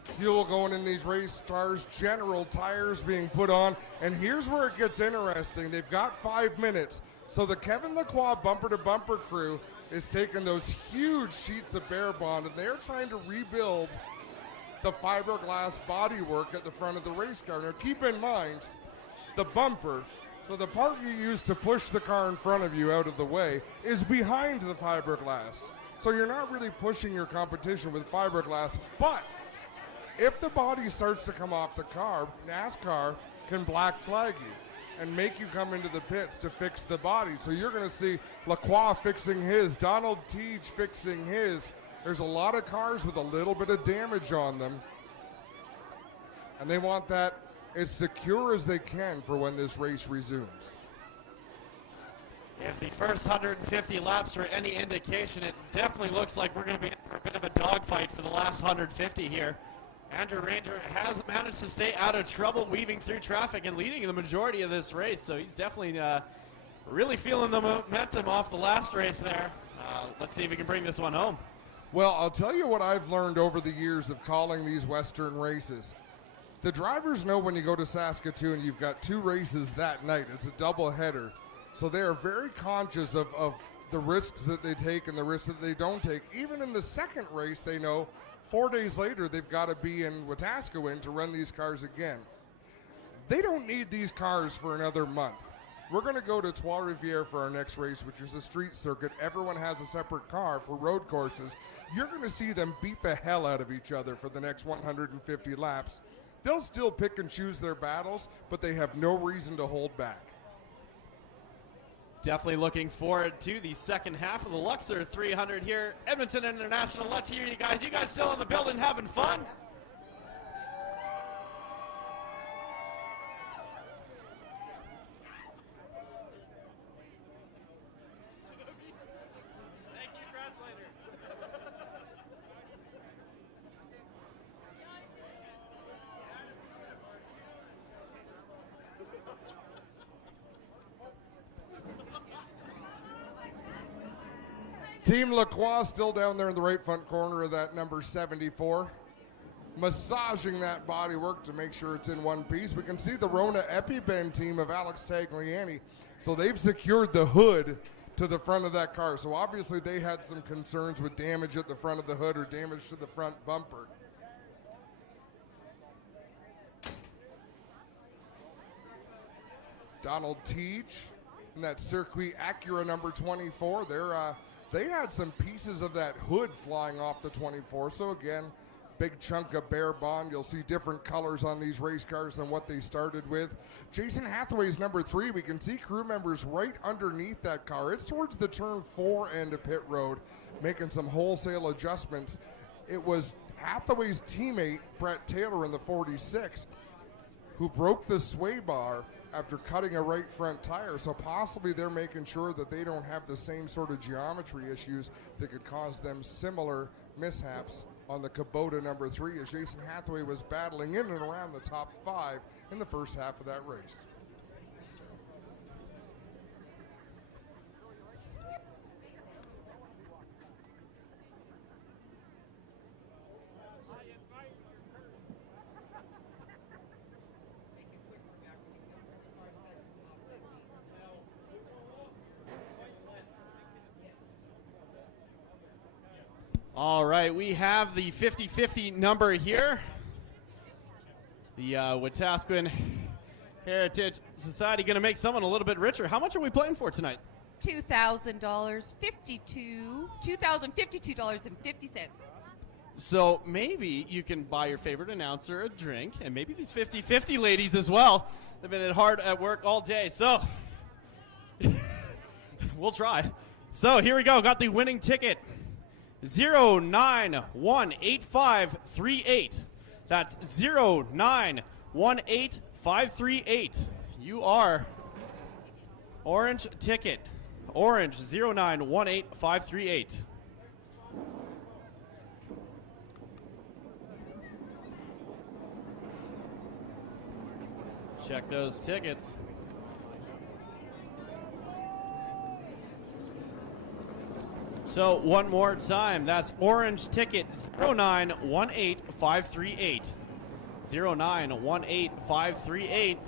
fuel going in these race cars, general tires being put on, and here's where it gets interesting. They've got 5 minutes, so the Kevin Lacroix bumper-to-bumper crew is taking those huge sheets of bare bond, and they're trying to rebuild the fiberglass bodywork at the front of the race car. Now keep in mind, the bumper, so the part you use to push the car in front of you out of the way, is behind the fiberglass. So you're not really pushing your competition with fiberglass, but if the body starts to come off the car, NASCAR can black flag you and make you come into the pits to fix the body. So you're going to see Lacroix fixing his, Donald Teach fixing his. There's a lot of cars with a little bit of damage on them. And they want that as secure as they can for when this race resumes. If the first 150 laps are any indication, it definitely looks like we're going to be in for a bit of a dogfight for the last 150 here. Andrew Ranger has managed to stay out of trouble, weaving through traffic and leading the majority of this race. So he's definitely really feeling the momentum off the last race there. Let's see if we can bring this one home. Well, I'll tell you what I've learned over the years of calling these Western races. The drivers know when you go to Saskatoon, you've got 2 races that night. It's a double header. So they are very conscious of the risks that they take and the risks that they don't take. Even in the second race, they know 4 days later they've got to be in Wetaskiwin to run these cars again. They don't need these cars for another month. We're going to go to Trois-Rivières for our next race, which is a street circuit. Everyone has a separate car for road courses. You're going to see them beat the hell out of each other for the next 150 laps. They'll still pick and choose their battles, but they have no reason to hold back. Definitely looking forward to the second half of the Luxor 300 here. Edmonton International, let's hear you guys. You guys still in the building having fun? Thank you, translator. Team Lacroix still down there in the right front corner of that number 74, massaging that bodywork to make sure it's in one piece. We can see the Rona EpiBen team of Alex Tagliani. So they've secured the hood to the front of that car. So obviously they had some concerns with damage at the front of the hood or damage to the front bumper. Donald Teach in that Circuit Acura number 24. They had some pieces of that hood flying off the 24. So again, big chunk of bare bond. You'll see different colors on these race cars than what they started with. Jason Hathaway's number 3. We can see crew members right underneath that car. It's towards the turn 4 end of pit road, making some wholesale adjustments. It was Hathaway's teammate, Brett Taylor, in the 46, who broke the sway bar after cutting a right front tire. So possibly they're making sure that they don't have the same sort of geometry issues that could cause them similar mishaps on the Kubota number 3 as Jason Hathaway was battling in and around the top 5 in the first half of that race. All right, we have the 50-50 number here. The Wetaskiwin Heritage Society going to make someone a little bit richer. How much are we playing for tonight? $2,000, $2,052.50. So maybe you can buy your favorite announcer a drink, and maybe these 50-50 ladies as well. They've been hard at work all day, so we'll try. So here we go. Got the winning ticket. 09185338. That's 09185338. You are orange ticket. Orange 09185338. Check those tickets. So one more time, that's orange ticket 09185338. 09185338.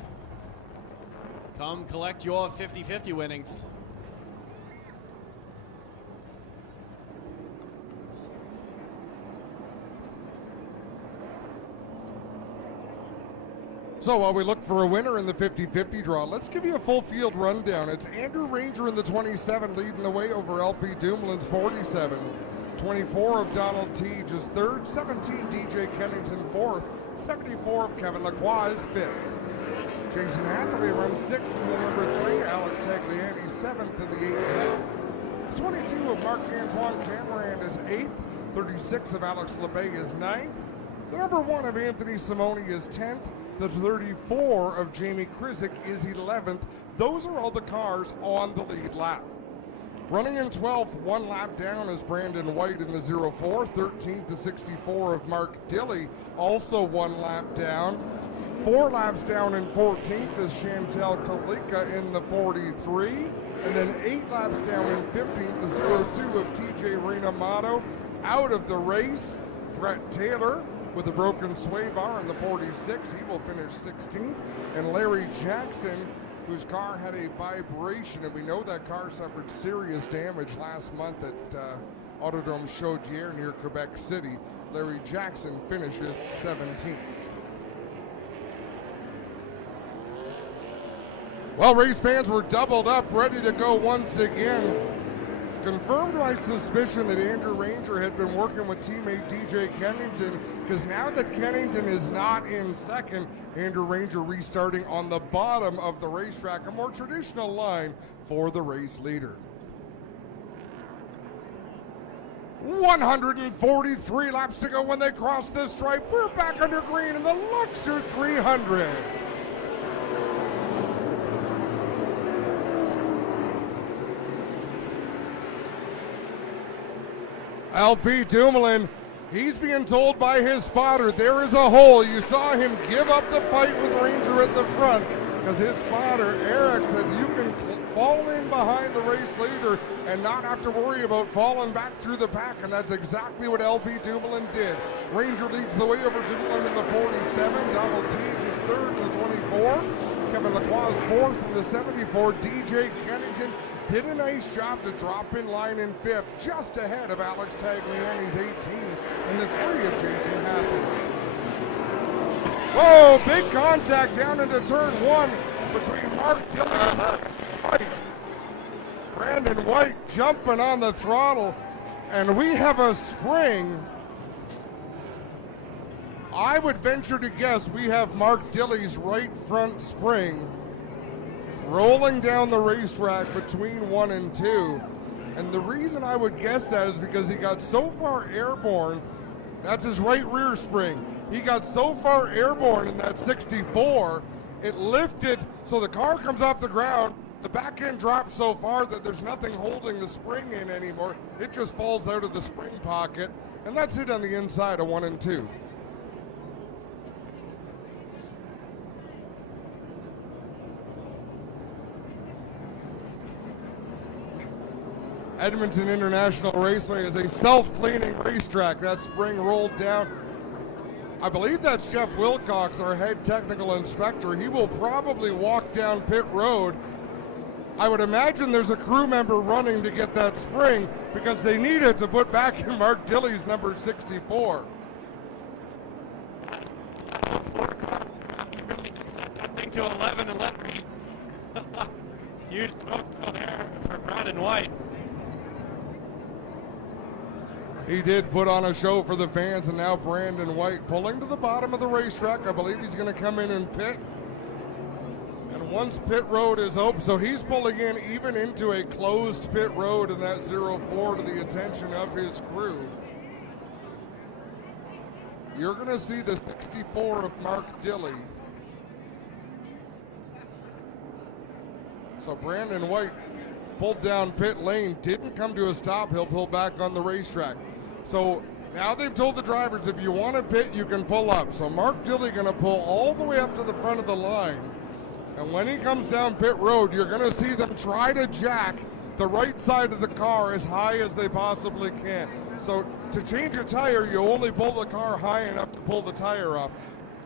Come collect your 50-50 winnings. So while we look for a winner in the 50-50 draw, let's give you a full field rundown. It's Andrew Ranger in the 27 leading the way over LP Dumoulin's 47. 24 of Donald Teage is third. 17 DJ Kennington fourth. 74 of Kevin Lacroix is fifth. Jason Hathaway runs sixth in the number 3. Alex Tagliani seventh in the 8-10. 22 of Marc-Antoine Cameron is eighth. 36 of Alex LeBay is ninth. The number 1 of Anthony Simoni is 10th. The 34 of Jamie Krizik is 11th. Those are all the cars on the lead lap. Running in 12th, 1 lap down, is Brandon White in the 04. 13th, the 64 of Mark Dilley, also 1 lap down. 4 laps down in 14th is Chantel Kalika in the 43. And then 8 laps down in 15th, the 02 of TJ Renamato out of the race. Brett Taylor with a broken sway bar in the 46. He will finish 16th. And Larry Jackson, whose car had a vibration, and we know that car suffered serious damage last month at Autodrome Chaudière near Quebec City. Larry Jackson finishes 17th. Well, race fans were doubled up, ready to go once again. Confirmed my suspicion that Andrew Ranger had been working with teammate DJ Kennington, because now that Kennington is not in second, Andrew Ranger restarting on the bottom of the racetrack, a more traditional line for the race leader. 143 laps to go when they cross this stripe. We're back under green in the Luxor 300. LP Dumoulin, he's being told by his spotter there is a hole. You saw him give up the fight with Ranger at the front because his spotter, Eric, said you can fall in behind the race leader and not have to worry about falling back through the pack, and that's exactly what LP Dumoulin did. Ranger leads the way over Dumoulin in the 47. Donald Teague is third in the 24. Kevin Lacroix fourth from the 74. DJ Kennington did a nice job to drop in line in 5th, just ahead of Alex Tagliani's 18, and the 3 of Jason Happy. Whoa, big contact down into turn 1 between Mark Dillon and White. Brandon White jumping on the throttle, and we have a spring. I would venture to guess we have Mark Dilley's right front spring rolling down the racetrack between 1 and 2. And the reason I would guess that is because he got so far airborne. That's his right rear spring. He got so far airborne in that 64, it lifted, so the car comes off the ground. The back end drops so far that there's nothing holding the spring in anymore. It just falls out of the spring pocket, and that's it on the inside of 1 and 2. Edmonton International Raceway is a self-cleaning racetrack. That spring rolled down. I believe that's Jeff Wilcox, our head technical inspector. He will probably walk down pit road. I would imagine there's a crew member running to get that spring because they need it to put back in Mark Dilley's number 64. That thing to 11. Huge smoke there for Brandon White. He did put on a show for the fans, and now Brandon White pulling to the bottom of the racetrack. I believe he's going to come in and pit. And once pit road is open, so he's pulling in even into a closed pit road in that 04 to the attention of his crew. You're going to see the 64 of Mark Dilley. So Brandon White pulled down pit lane, didn't come to a stop. He'll pull back on the racetrack. So now they've told the drivers, if you want to pit, you can pull up. So Mark Dilley going to pull all the way up to the front of the line. And when he comes down pit road, you're going to see them try to jack the right side of the car as high as they possibly can. So to change a tire, you only pull the car high enough to pull the tire off.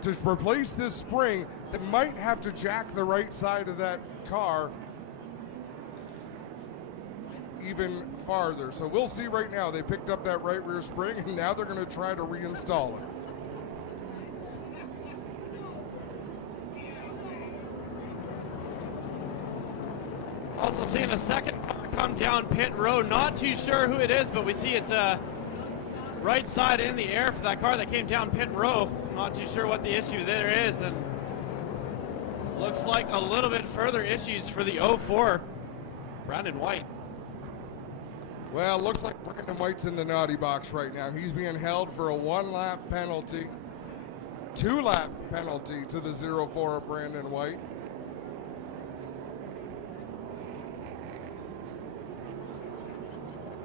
To replace this spring, they might have to jack the right side of that car even farther. So we'll see right now. They picked up that right rear spring, and now they're going to try to reinstall it. Also seeing a second car come down pit road. Not too sure who it is, but we see it right side in the air for that car that came down pit row. Not too sure what the issue there is, and looks like a little bit further issues for the 04 Brandon White. Well, looks like Brandon White's in the naughty box right now. He's being held for a 1-lap penalty. 2-lap penalty to the 04 of Brandon White.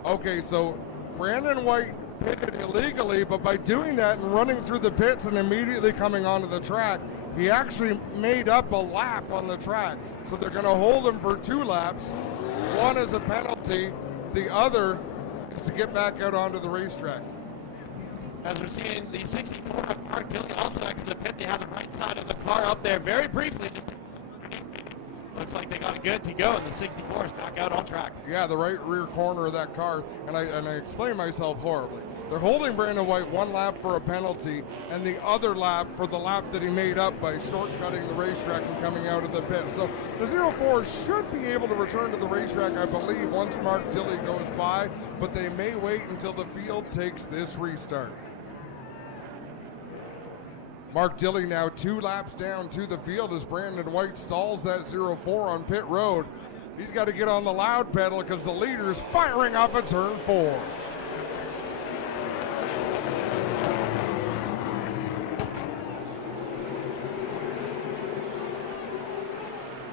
Okay, so Brandon White pitted illegally, but by doing that and running through the pits and immediately coming onto the track, he actually made up a lap on the track. So they're going to hold him for 2 laps. One is a penalty, the other is to get back out onto the racetrack. As we're seeing the 64 of Mark Dilley also exit the pit, they have the right side of the car up there very briefly. Just looks like they got it good to go, and the 64 is back out on track. Yeah, the right rear corner of that car, and I explained myself horribly. They're holding Brandon White 1 lap for a penalty, and the other lap for the lap that he made up by shortcutting the racetrack and coming out of the pit. So the 04 should be able to return to the racetrack, I believe, once Mark Dilley goes by, but they may wait until the field takes this restart. Mark Dilley now 2 laps down to the field as Brandon White stalls that 04 on pit road. He's got to get on the loud pedal because the leader's firing up at turn 4.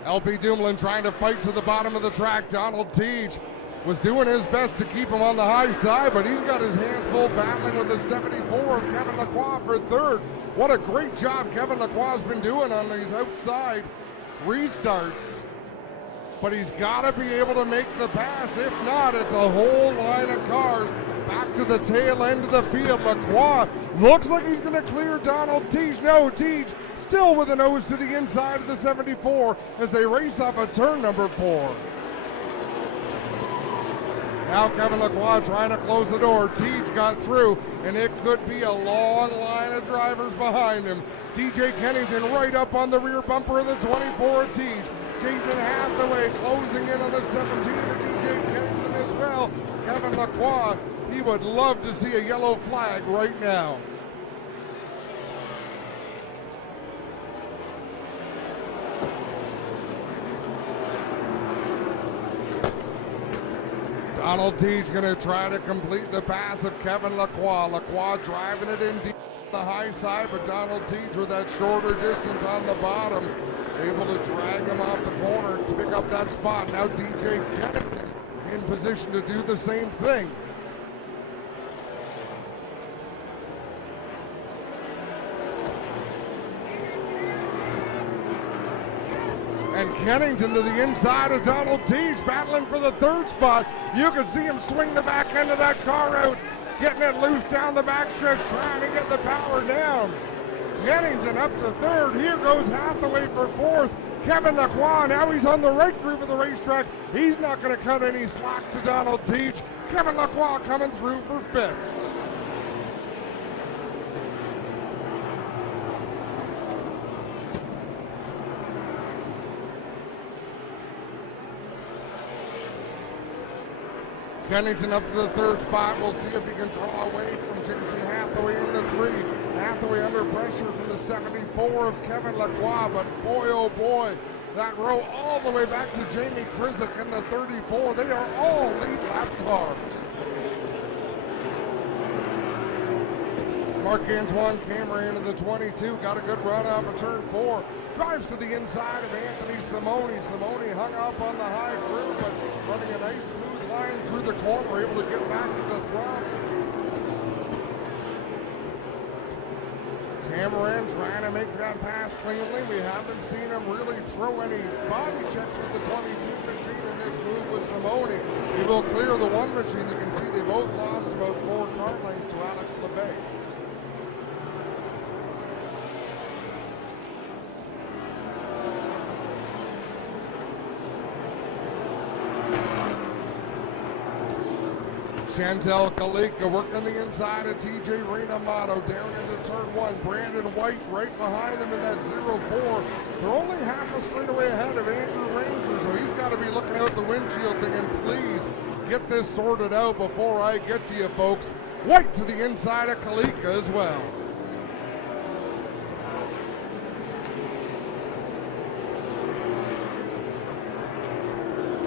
LP Dumoulin trying to fight to the bottom of the track. Donald Teach was doing his best to keep him on the high side, but he's got his hands full battling with the 74 of Kevin Lacroix for 3rd. What a great job Kevin Lacroix's been doing on these outside restarts. But he's got to be able to make the pass. If not, it's a whole line of cars back to the tail end of the field. Lacroix looks like he's going to clear Donald Teach. No, Teach still with a nose to the inside of the 74 as they race off of turn number 4. Now Kevin Lacroix trying to close the door. Teach got through, and it could be a long line of drivers behind him. DJ Kennington right up on the rear bumper of the 24 of Teach. Jason Hathaway closing in on the 17 of DJ Kennington as well. Kevin Lacroix, he would love to see a yellow flag right now. Donald Teach going to try to complete the pass of Kevin Lacroix. Lacroix driving it in deep on the high side, but Donald Teach with that shorter distance on the bottom, able to drag him off the corner to pick up that spot. Now DJ Kennington in position to do the same thing. And Kennington to the inside of Donald Teach, battling for the 3rd spot. You can see him swing the back end of that car out, getting it loose down the backstretch, trying to get the power down. Kennington up to 3rd. Here goes Hathaway for 4th. Kevin Lacroix, now he's on the right groove of the racetrack. He's not going to cut any slack to Donald Teach. Kevin Lacroix coming through for 5th. Kennington up to the 3rd spot. We'll see if he can draw away from Jason Hathaway in the 3. Hathaway under pressure from the 74 of Kevin Lacroix, but boy, oh boy, that row all the way back to Jamie Krizik in the 34. They are all lead lap cars. Marc-Antoine Cameron in the 22, got a good run off of turn 4. Drives to the inside of Anthony Simoni. Simoni hung up on the high groove, but running a nice smooth line through the corner, able to get back to the throttle. Cameron trying to make that pass cleanly. We haven't seen him really throw any body checks with the 22 machine in this move with Simoni. He will clear the 1 machine. You can see they both lost about 4 car lengths to Alex LeBay. Chantel Kalika working the inside of TJ Renamato down into turn 1. Brandon White right behind them in that 0-4. They're only half a straightaway ahead of Andrew Ranger, so he's got to be looking out the windshield thinking, please get this sorted out before I get to you, folks. White to the inside of Kalika as well.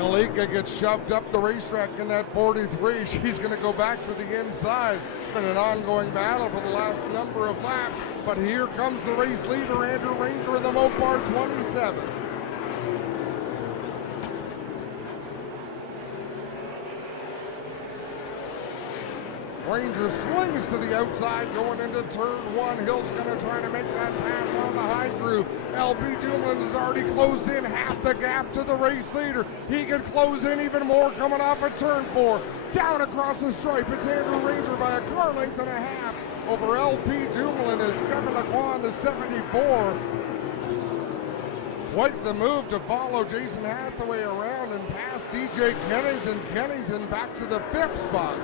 Kalika gets shoved up the racetrack in that 43. She's going to go back to the inside. It's been an ongoing battle for the last number of laps, but here comes the race leader, Andrew Ranger in the Mopar 27. Ranger slings to the outside going into turn one. Hill's going to try to make that pass on the high groove. LP Dumoulin has already closed in half the gap to the race leader. He can close in even more coming off of turn four. Down across the stripe, it's Andrew Ranger by a car length and a half. Over LP Dumoulin is Kevin Lacroix, the 74. Quite the move to follow Jason Hathaway around and pass DJ Kennington. Kennington back to the 5th spot.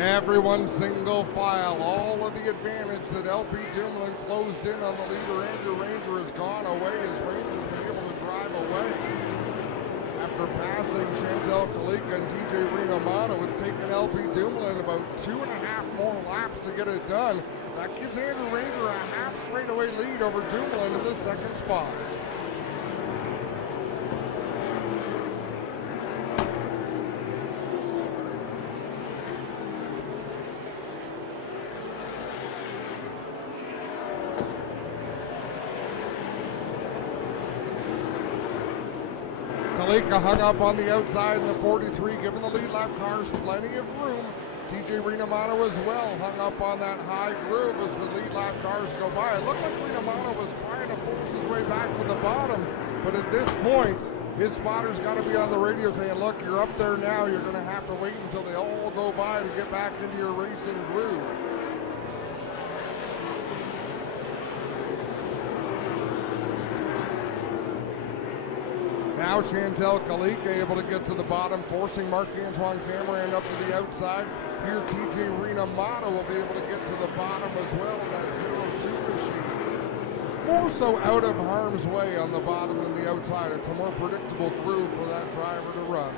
Everyone single file. All of the advantage that LP Dumoulin closed in on the leader, Andrew Ranger, has gone away as Ranger's been able to drive away. After passing Chantel Kalika and DJ Renomato, it's taken LP Dumoulin about 2.5 more laps to get it done. That gives Andrew Ranger a half straightaway lead over Dumoulin in the 2nd spot. Kalika hung up on the outside in the 43, giving the lead lap cars plenty of room. TJ Renomato as well hung up on that high groove as the lead lap cars go by. It looked like Renomato was trying to force his way back to the bottom, but at this point, his spotter's got to be on the radio saying, look, you're up there now, you're going to have to wait until they all go by to get back into your racing groove. Now Chantel Kalika able to get to the bottom, forcing Marc-Antoine Cameron up to the outside. Here TJ Renomato will be able to get to the bottom as well in that 0-2 machine. More so out of harm's way on the bottom than the outside. It's a more predictable groove for that driver to run.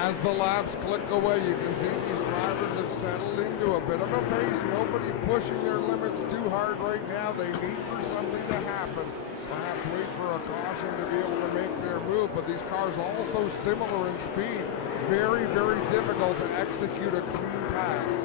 As the laps click away, you can see these drivers have settled into a bit of a pace. Nobody pushing their limits too hard right now. They need for something to happen. Perhaps wait for a caution to be able to make their move, but these cars also similar in speed. Very, very difficult to execute a clean pass.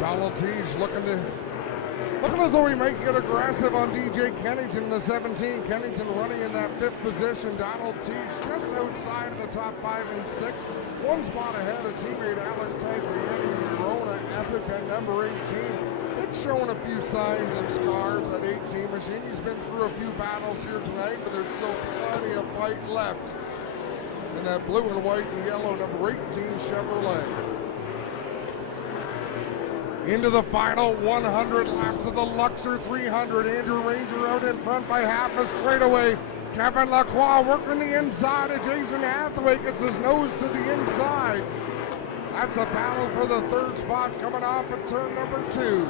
Donald Teach looking as though he might get aggressive on DJ Kennington in the 17. Kennington running in that 5th position. Donald Teach just outside of the top 5 and 6. One spot ahead of teammate Alex Tagliani and Verona EpiPen number 18. It's showing a few signs of scars at 18. Machini's been through a few battles here tonight, but there's still plenty of fight left in that blue and white and yellow number 18 Chevrolet. Into the final 100 laps of the Luxor 300. Andrew Ranger out in front by half a straightaway. Kevin Lacroix working the inside of Jason Hathaway, gets his nose to the inside. That's a battle for the 3rd spot coming off at turn number 2.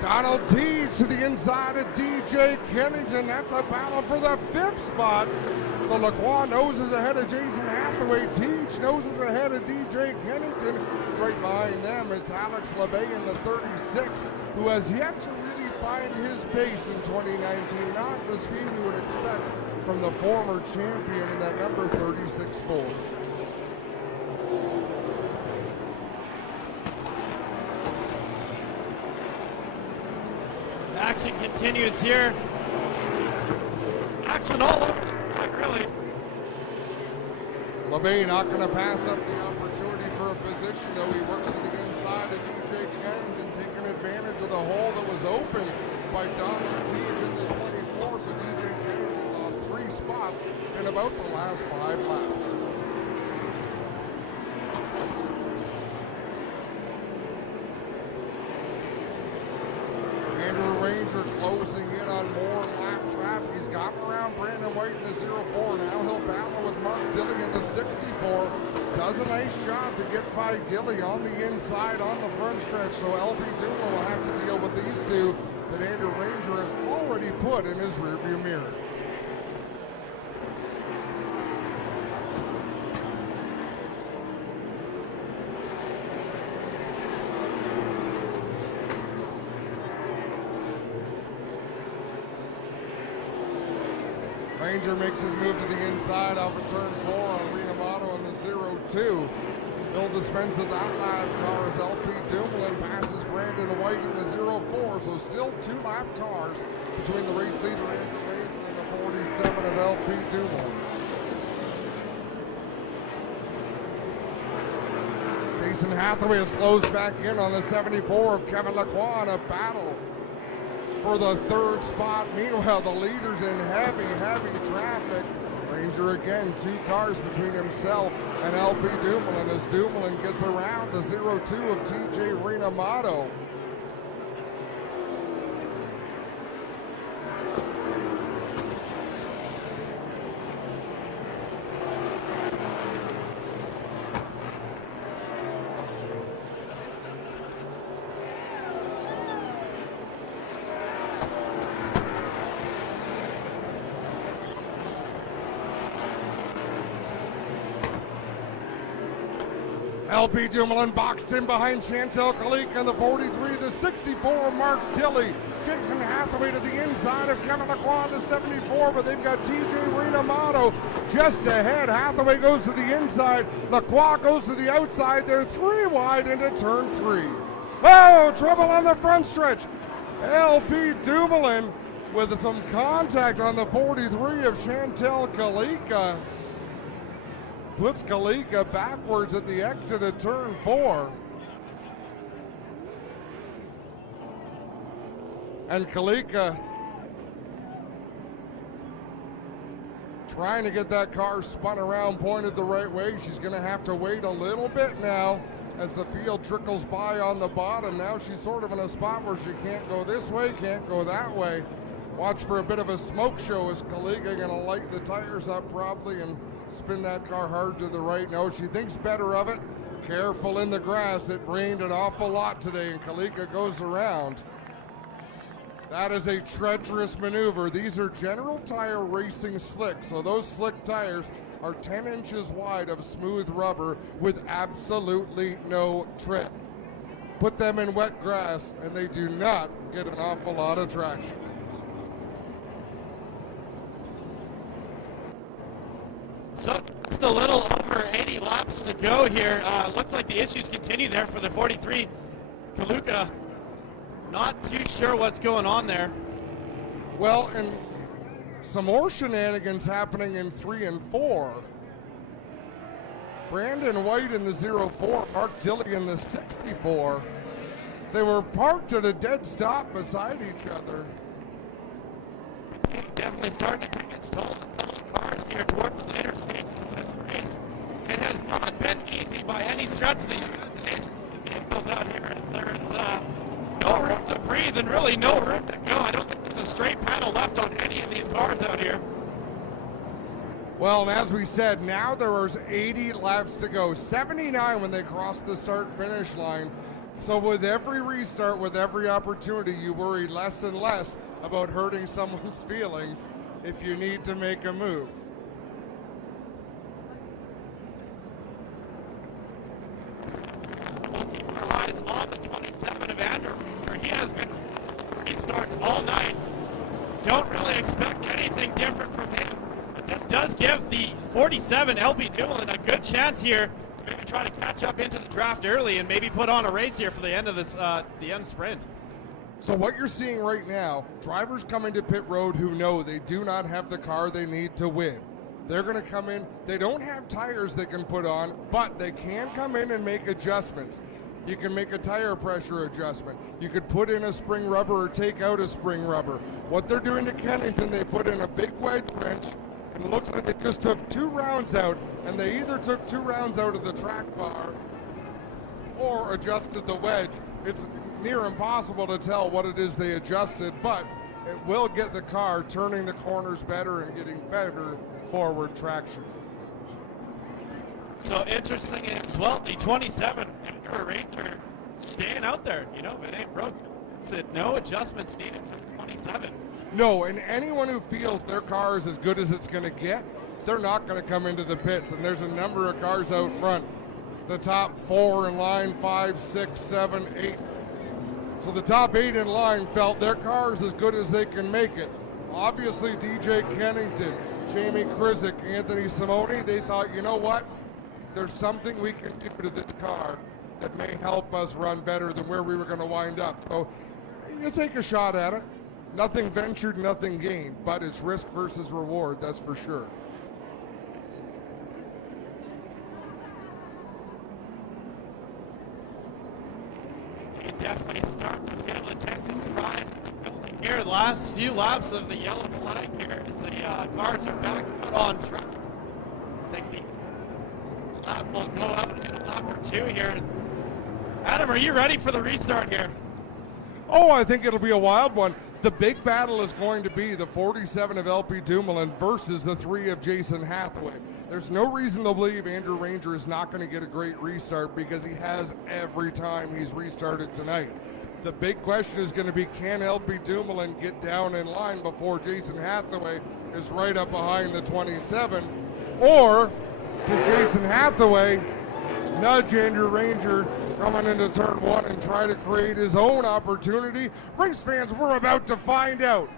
Donald Teach to the inside of DJ Kennington. That's a battle for the 5th spot. So Lacroix noses ahead of Jason Hathaway. Teach noses ahead of DJ Kennington. Right behind them, it's Alex LeBay in the 36, who has yet to really find his pace in 2019. Not the speed you would expect from the former champion in that number 36 Ford. Action continues here. Action all over, really. Bay not going to pass up the opportunity for a position, though. He works to the inside of DJ Kennington, taking advantage of the hole that was open by Donald Teague in the 24. So DJ Kennington lost 3 spots in about the last 5 laps. Ranger closing in on more lap traffic. He's gotten around Brandon White in the 04. Now he'll battle with Mark Dilly in the 64. Does a nice job to get by Dilly on the inside on the front stretch. So LB Duma will have to deal with these two that Andrew Ranger has already put in his rearview mirror. Ranger makes his move to the inside off of turn 4 on Renamato in the 02. He'll dispense of that lap car as LP Dumoulin passes Brandon White in the 04. So still 2 lap cars between the race leader Andrew Ranger and the 47 of LP Dumoulin. Jason Hathaway has closed back in on the 74 of Kevin Lacroix in a battle for the 3rd spot. Meanwhile, the leader's in heavy traffic. Ranger again, 2 cars between himself and LP Dumoulin as Dumoulin gets around the 02 of TJ Renamato. LP Dumoulin boxed in behind Chantel Kalika in the 43, the 64 Mark Tilley. Jason Hathaway to the inside of Kevin Lacroix in the 74, but they've got TJ Renamato just ahead. Hathaway goes to the inside, Lacroix goes to the outside. They're 3 wide into turn 3. Oh, trouble on the front stretch. LP Dumoulin with some contact on the 43 of Chantel Kalika. Puts Kalika backwards at the exit of turn 4. And Kalika trying to get that car spun around, pointed the right way. She's going to have to wait a little bit now as the field trickles by on the bottom. Now she's sort of in a spot where she can't go this way, can't go that way. Watch for a bit of a smoke show. Is Kalika going to light the tires up probably and spin that car hard to the right? No, she thinks better of it. Careful in the grass. It rained an awful lot today, and Kalika goes around. That is a treacherous maneuver. These are General Tire Racing slicks, so those slick tires are 10 inches wide of smooth rubber with absolutely no tread. Put them in wet grass, and they do not get an awful lot of traction. So just a little over 80 laps to go here. Looks like the issues continue there for the 43. Kalika, not too sure what's going on there. Well, and some more shenanigans happening in 3 and 4. Brandon White in the 04, Mark Dilley in the 64. They were parked at a dead stop beside each other. Definitely starting to take its toll on some of the cars here towards the later stages of this race. It has not been easy by any stretch of the imagination of the vehicles out here, as there is no room to breathe and really no room to go. I don't think there's a straight panel left on any of these cars out here. Well, and as we said, now there is 80 laps to go. 79 when they cross the start-finish line. So with every restart, with every opportunity, you worry less and less about hurting someone's feelings if you need to make a move. We'll keep our eyes on the 27 of Andrew. He has been restarts all night. Don't really expect anything different from him. But this does give the 47 LP Dumoulin a good chance here to maybe try to catch up into the draft early and maybe put on a race here for the end of this the end sprint. So what you're seeing right now, drivers coming to pit road who know they do not have the car they need to win. They're going to come in. They don't have tires they can put on, but they can come in and make adjustments. You can make a tire pressure adjustment. You could put in a spring rubber or take out a spring rubber. What they're doing to Kennington, they put in a big wedge wrench, and it looks like they just took 2 rounds out, and they either took 2 rounds out of the track bar or adjusted the wedge. It's near impossible to tell what it is they adjusted, but it will get the car turning the corners better and getting better forward traction. So interesting as well, the 27 NASCAR Ranger staying out there. You know, if it ain't broke, said no adjustments needed for the 27. No, and anyone who feels their car is as good as it's going to get, they're not going to come into the pits. And there's a number of cars out front. The top 4 in line, 5, 6, 7, 8. So the top 8 in line felt their car is as good as they can make it. Obviously, DJ Kennington, Jamie Krizik, Anthony Simone, they thought, you know what? There's something we can do to this car that may help us run better than where we were going to wind up. So you take a shot at it. Nothing ventured, nothing gained, but it's risk versus reward, that's for sure. You definitely start to feel the tensions rise in the building here. The last few laps of the yellow flag here as the cars are back out on track. I think the lap will go out in a lap or 2 here. Adam, are you ready for the restart here? Oh, I think it'll be a wild one. The big battle is going to be the 47 of LP Dumoulin versus the 3 of Jason Hathaway. There's no reason to believe Andrew Ranger is not going to get a great restart because he has every time he's restarted tonight. The big question is going to be, can LP Dumoulin get down in line before Jason Hathaway is right up behind the 27? Or does Jason Hathaway nudge Andrew Ranger coming into turn 1 and try to create his own opportunity? Race fans, we're about to find out.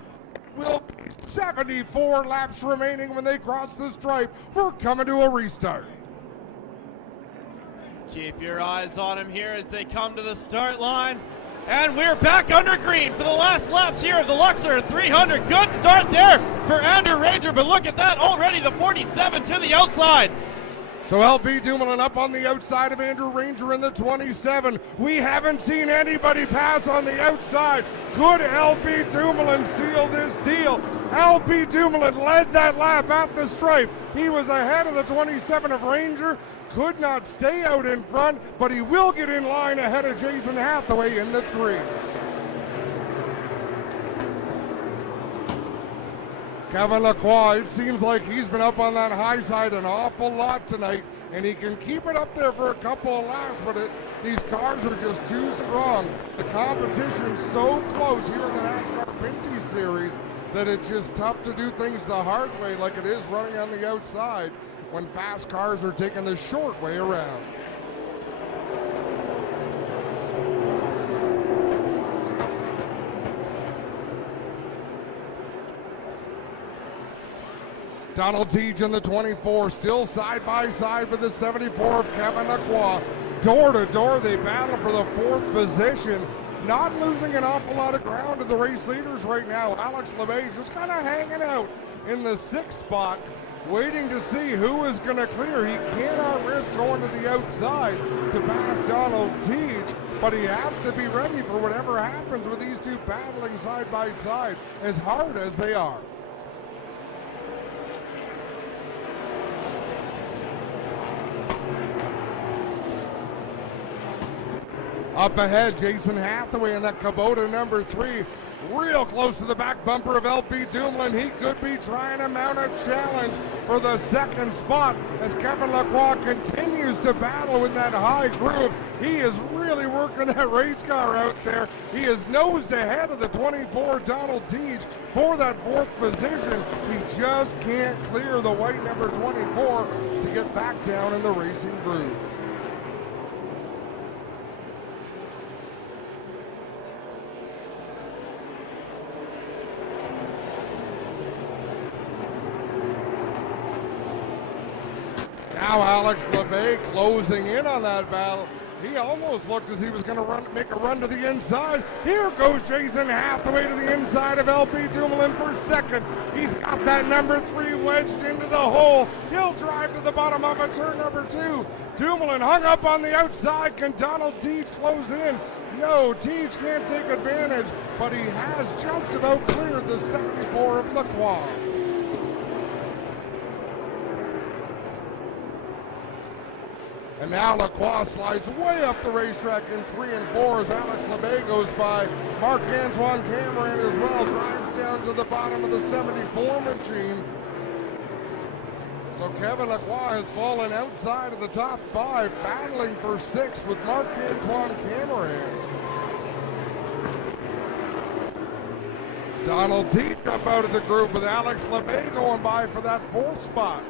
Will be 74 laps remaining when they cross the stripe. We're coming to a restart. Keep your eyes on him here as they come to the start line. And we're back under green for the last laps here of the Luxor 300. Good start there for Andrew Ranger, but look at that, already the 47 to the outside. So LP Dumoulin up on the outside of Andrew Ranger in the 27. We haven't seen anybody pass on the outside. Could LP Dumoulin seal this deal? LP Dumoulin led that lap at the stripe. He was ahead of the 27 of Ranger. Could not stay out in front, but he will get in line ahead of Jason Hathaway in the 3. Kevin Lacroix, it seems like he's been up on that high side an awful lot tonight, and he can keep it up there for a couple of laps, but these cars are just too strong. The competition's so close here in the NASCAR Pinty series that it's just tough to do things the hard way like it is running on the outside when fast cars are taking the short way around. Donald Teach in the 24, still side by side with the 74 of Kevin Lacroix. Door to door, they battle for the 4th position. Not losing an awful lot of ground to the race leaders right now. Alex LeMay just kind of hanging out in the 6th spot, waiting to see who is going to clear. He cannot risk going to the outside to pass Donald Teach, but he has to be ready for whatever happens with these two battling side by side, as hard as they are. Up ahead, Jason Hathaway in that Kubota number 3, real close to the back bumper of LP Dumoulin. He could be trying to mount a challenge for the 2nd spot as Kevin Lacroix continues to battle in that high groove. He is really working that race car out there. He is nosed ahead of the 24 Donald Teach for that 4th position. He just can't clear the white number 24 to get back down in the racing groove. Now Alex LeBay closing in on that battle. He almost looked as he was going to make a run to the inside. Here goes Jason Hathaway to the inside of LB Dumoulin for second. He's got that number 3 wedged into the hole. He'll drive to the bottom of a turn number 2. Dumoulin hung up on the outside. Can Donald Teach close in? No, Teach can't take advantage, but he has just about cleared the 74 of Lacroix. And now Lacroix slides way up the racetrack in 3 and 4 as Alex LeBay goes by. Marc-Antoine Cameron as well drives down to the bottom of the 74 machine. So Kevin Lacroix has fallen outside of the top 5, battling for 6 with Marc-Antoine Cameron. Donald Teach up out of the group with Alex LeBay going by for that 4th spot.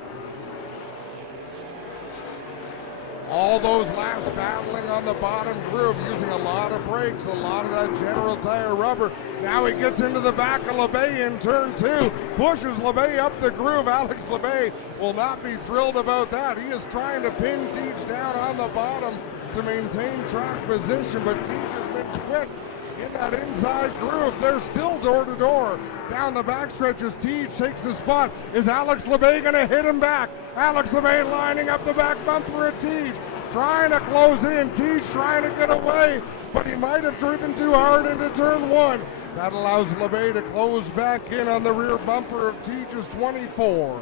All those laps battling on the bottom groove, using a lot of brakes, a lot of that General Tire rubber. Now he gets into the back of LeBay in turn 2, pushes LeBay up the groove. Alex LeBay will not be thrilled about that. He is trying to pin Teach down on the bottom to maintain track position, but Teach has been quick in that inside groove. They're still door to door. Down the backstretch as Teach takes the spot. Is Alex LeBay going to hit him back? Alex LeBay lining up the back bumper at Teach, trying to close in. Teach trying to get away, but he might have driven too hard into turn 1. That allows LeBay to close back in on the rear bumper of Teach's 24.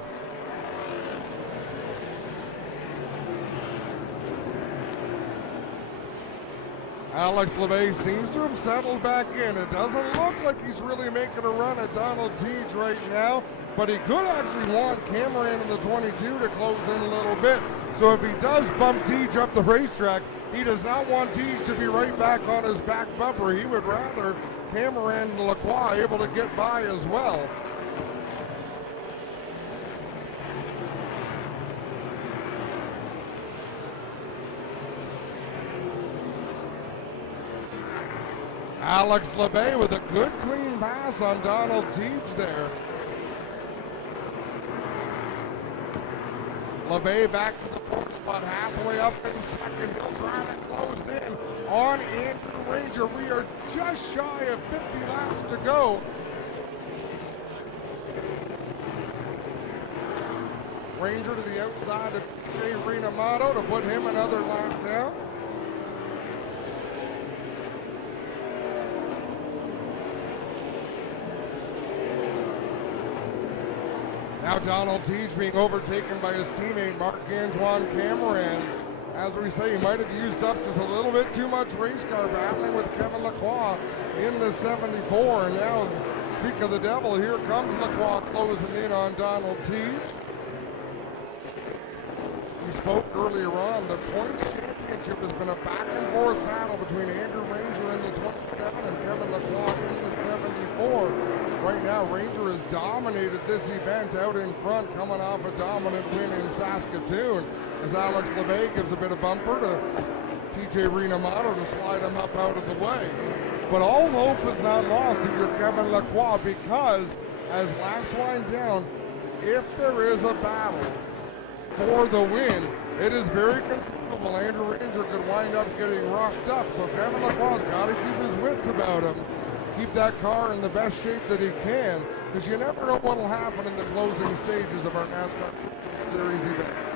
Alex LeBay seems to have settled back in. It doesn't look like he's really making a run at Donald Teach right now, but he could actually want Cameron in the 22 to close in a little bit. So if he does bump Teach up the racetrack, he does not want Teach to be right back on his back bumper. He would rather Cameron and Lacroix able to get by as well. Alex LeBay with a good clean pass on Donald Teach there. LeBay back to the 4th spot, Hathaway up in 2nd. He'll try to close in on Andrew Ranger. We are just shy of 50 laps to go. Ranger to the outside of Jay Renamato to put him another lap down. Now Donald Teach being overtaken by his teammate Marc-Antoine Cameron. As we say, he might have used up just a little bit too much race car battling with Kevin Lacroix in the 74. And now, speak of the devil, here comes Lacroix closing in on Donald Teach. We spoke earlier on, the points championship has been a back and forth battle between Andrew Ranger in the 27 and Kevin Lacroix in the 74. Right now, Ranger has dominated this event out in front, coming off a dominant win in Saskatoon, as Alex LeBay gives a bit of bumper to TJ Renamato to slide him up out of the way. But all hope is not lost if you're Kevin Lacroix, because as laps wind down, if there is a battle for the win, it is very conceivable Andrew Ranger could wind up getting roughed up. So Kevin Lacroix's got to keep his wits about him. Keep that car in the best shape that he can, because you never know what will happen in the closing stages of our NASCAR Series events.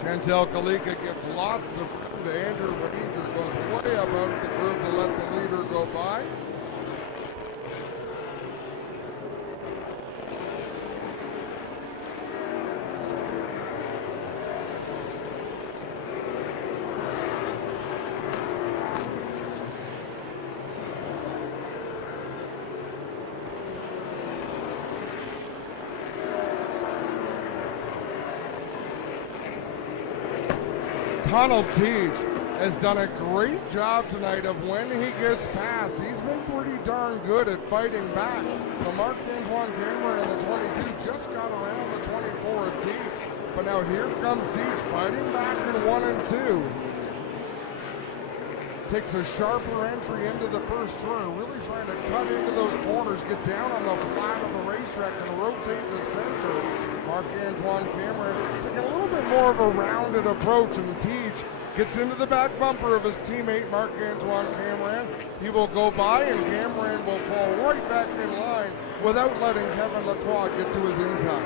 Chantel Kalika gives lots of room to Andrew Ranger, goes way up out of the groove to let the leader go by. Donald Teach has done a great job tonight of when he gets past. He's been pretty darn good at fighting back. So Marc-Antoine Cameron in the 22 just got around the 24 of Teach. But now here comes Teach fighting back in 1 and 2. Takes a sharper entry into the first turn, really trying to cut into those corners, get down on the flat of the racetrack and rotate the center. Marc-Antoine Cameron taking a little bit more of a rounded approach, and Teach gets into the back bumper of his teammate Marc-Antoine Cameron. He will go by and Cameron will fall right back in line without letting Kevin Lacroix get to his inside.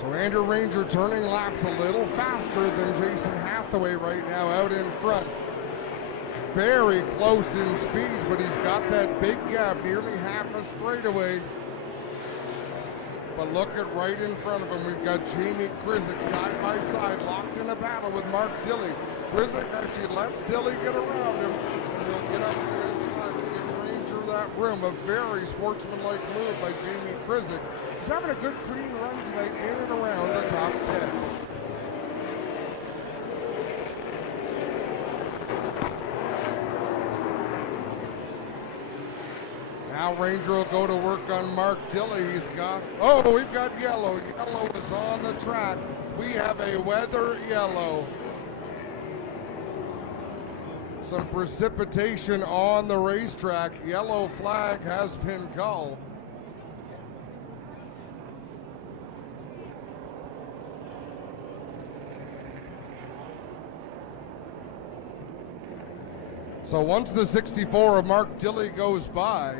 So Andrew Ranger turning laps a little faster than Jason Hathaway right now out in front. Very close in speeds, but he's got that big gap, nearly half a straightaway. But look at right in front of him, we've got Jamie Krizik side by side, locked in a battle with Mark Dilley. Krizik actually lets Dilley get around him, and he'll get up to the inside and give Ranger that room. A very sportsmanlike move by Jamie Krizik. He's having a good clean run tonight in and around the top 10. Now Ranger will go to work on Mark Dilley. He's got, oh, we've got yellow. Yellow is on the track. We have a weather yellow. Some precipitation on the racetrack. Yellow flag has been called. So once the 64 of Mark Dilley goes by,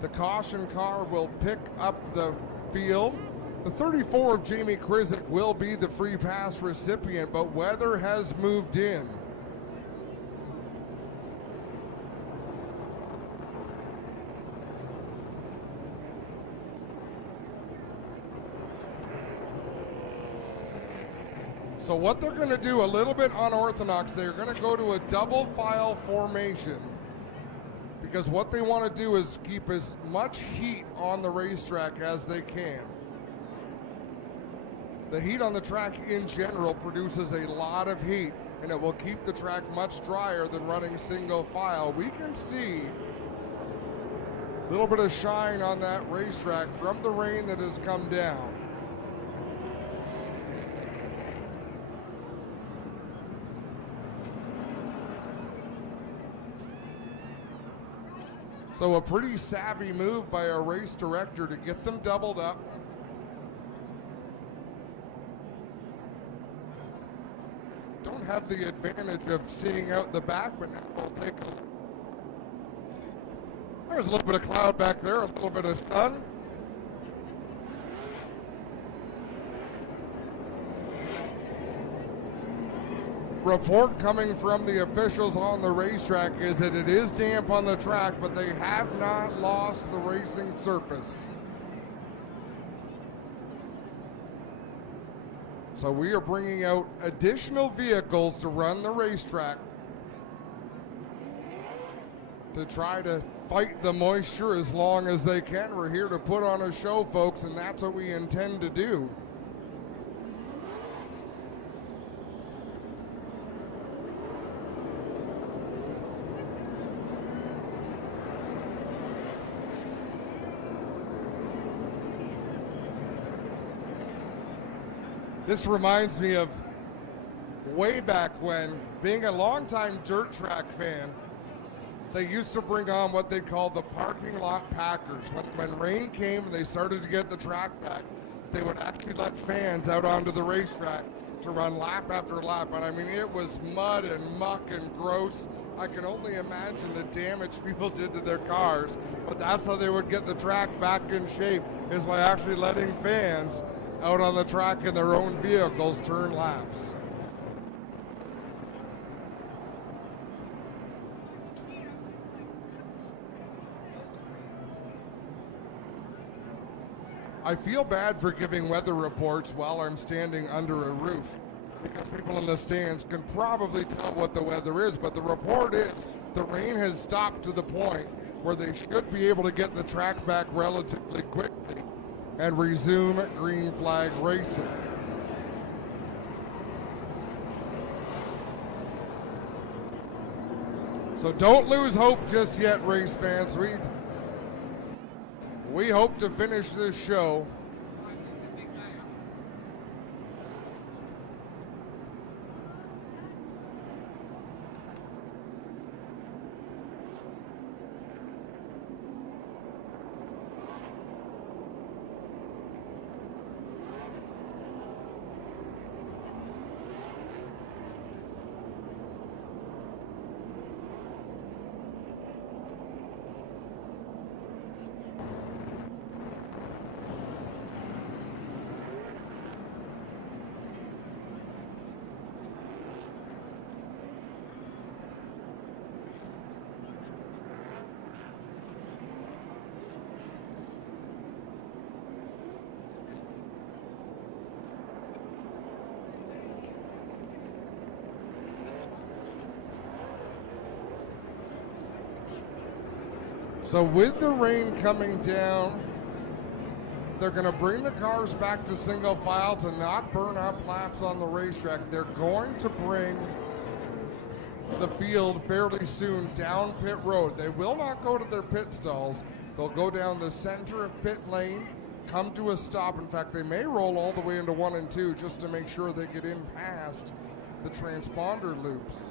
the caution car will pick up the field. The 34 of Jamie Krizik will be the free pass recipient, but weather has moved in. So what they're going to do, a little bit unorthodox, they're going to go to a double file formation, because what they want to do is keep as much heat on the racetrack as they can. The heat on the track in general produces a lot of heat, and it will keep the track much drier than running single file. We can see a little bit of shine on that racetrack from the rain that has come down. So a pretty savvy move by our race director to get them doubled up. Don't have the advantage of seeing out the back, but now we'll take a look. There's a little bit of cloud back there, a little bit of sun. Report coming from the officials on the racetrack is that it is damp on the track, but they have not lost the racing surface. So we are bringing out additional vehicles to run the racetrack to try to fight the moisture as long as they can. We're here to put on a show, folks, and that's what we intend to do. This reminds me of way back when, being a longtime dirt track fan, they used to bring on what they called the parking lot packers. When rain came and they started to get the track back, they would actually let fans out onto the racetrack to run lap after lap. And I mean, it was mud and muck and gross. I can only imagine the damage people did to their cars, but that's how they would get the track back in shape, is by actually letting fans out on the track in their own vehicles turn laps. I feel bad for giving weather reports while I'm standing under a roof, because people in the stands can probably tell what the weather is, but the report is the rain has stopped to the point where they should be able to get the track back relatively quickly and resume green flag racing. So don't lose hope just yet, race fans. We hope to finish this show So with the rain coming down, they're going to bring the cars back to single file to not burn up laps on the racetrack. They're going to bring the field fairly soon down pit road. They will not go to their pit stalls. They'll go down the center of pit lane, come to a stop. In fact, they may roll all the way into 1 and 2 just to make sure they get in past the transponder loops.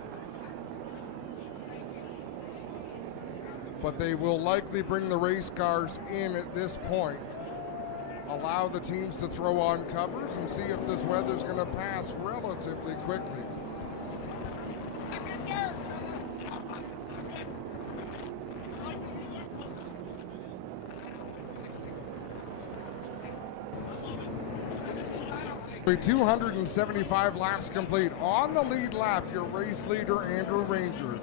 But they will likely bring the race cars in at this point, allow the teams to throw on covers and see if this weather's going to pass relatively quickly. With 275 laps complete. On the lead lap, your race leader, Andrew Ranger.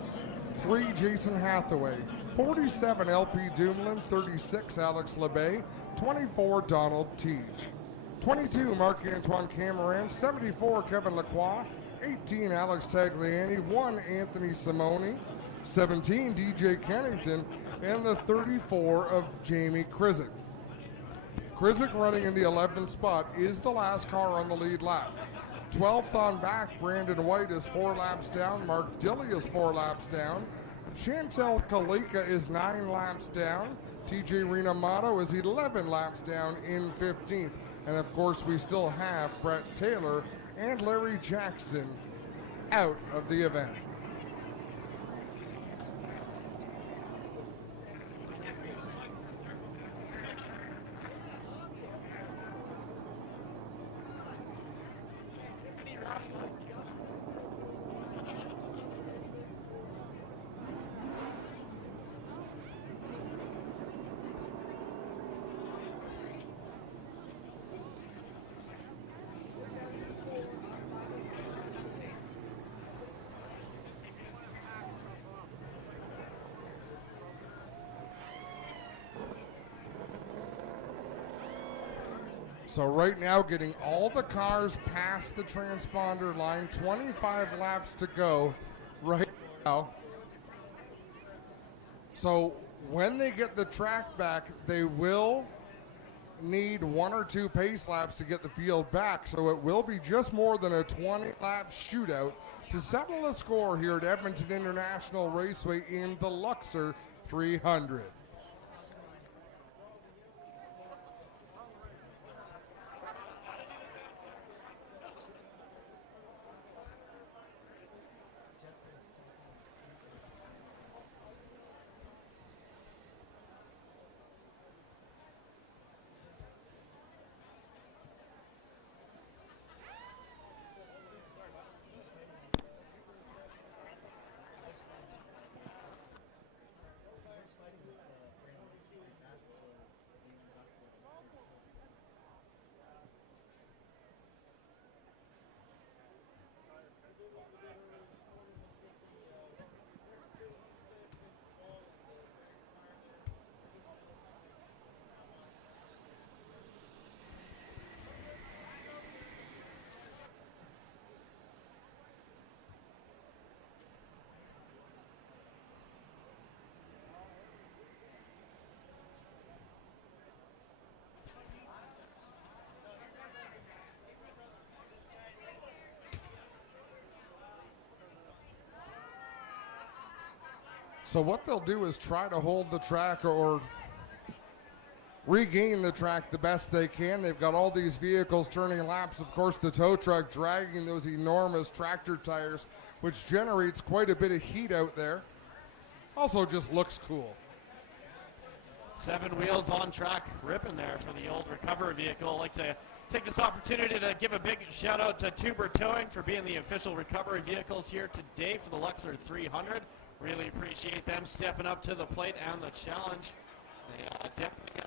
3, Jason Hathaway. 47, LP Dumoulin. 36, Alex Labay. 24, Donald Teach. 22, Marc-Antoine Cameron. 74, Kevin Lacroix. 18, Alex Tagliani. 1, Anthony Simoni. 17, DJ Kennington. And the 34 of Jamie Krizik. Krizik running in the 11th spot is the last car on the lead lap. 12th on back, Brandon White is 4 laps down. Mark Dilley is 4 laps down. Chantel Kalika is 9 laps down. TJ Rinamato is 11 laps down in 15th. And of course, we still have Brett Taylor and Larry Jackson out of the event. So right now, getting all the cars past the transponder line, 25 laps to go right now. So when they get the track back, they will need 1 or 2 pace laps to get the field back. So it will be just more than a 20-lap shootout to settle the score here at Edmonton International Raceway in the Luxor 300. So what they'll do is try to hold the track or regain the track the best they can. They've got all these vehicles turning laps. Of course, the tow truck dragging those enormous tractor tires, which generates quite a bit of heat out there. Also just looks cool. 7 wheels on track, ripping there for the old recovery vehicle. I'd like to take this opportunity to give a big shout out to Tuber Towing for being the official recovery vehicles here today for the Luxor 300. Really appreciate them stepping up to the plate and the challenge. They definitely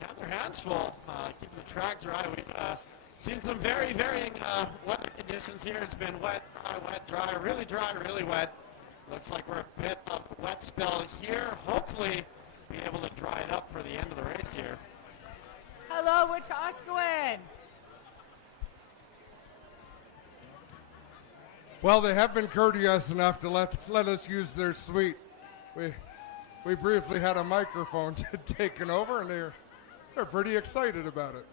have their hands full, keeping the track dry. We've seen some very varying weather conditions here. It's been wet, dry, really wet. Looks like we're a bit of a wet spell here. Hopefully be able to dry it up for the end of the race here. Hello, Wetaskiwin. Well, they have been courteous enough to let us use their suite. We briefly had a microphone taken over, and they're pretty excited about it.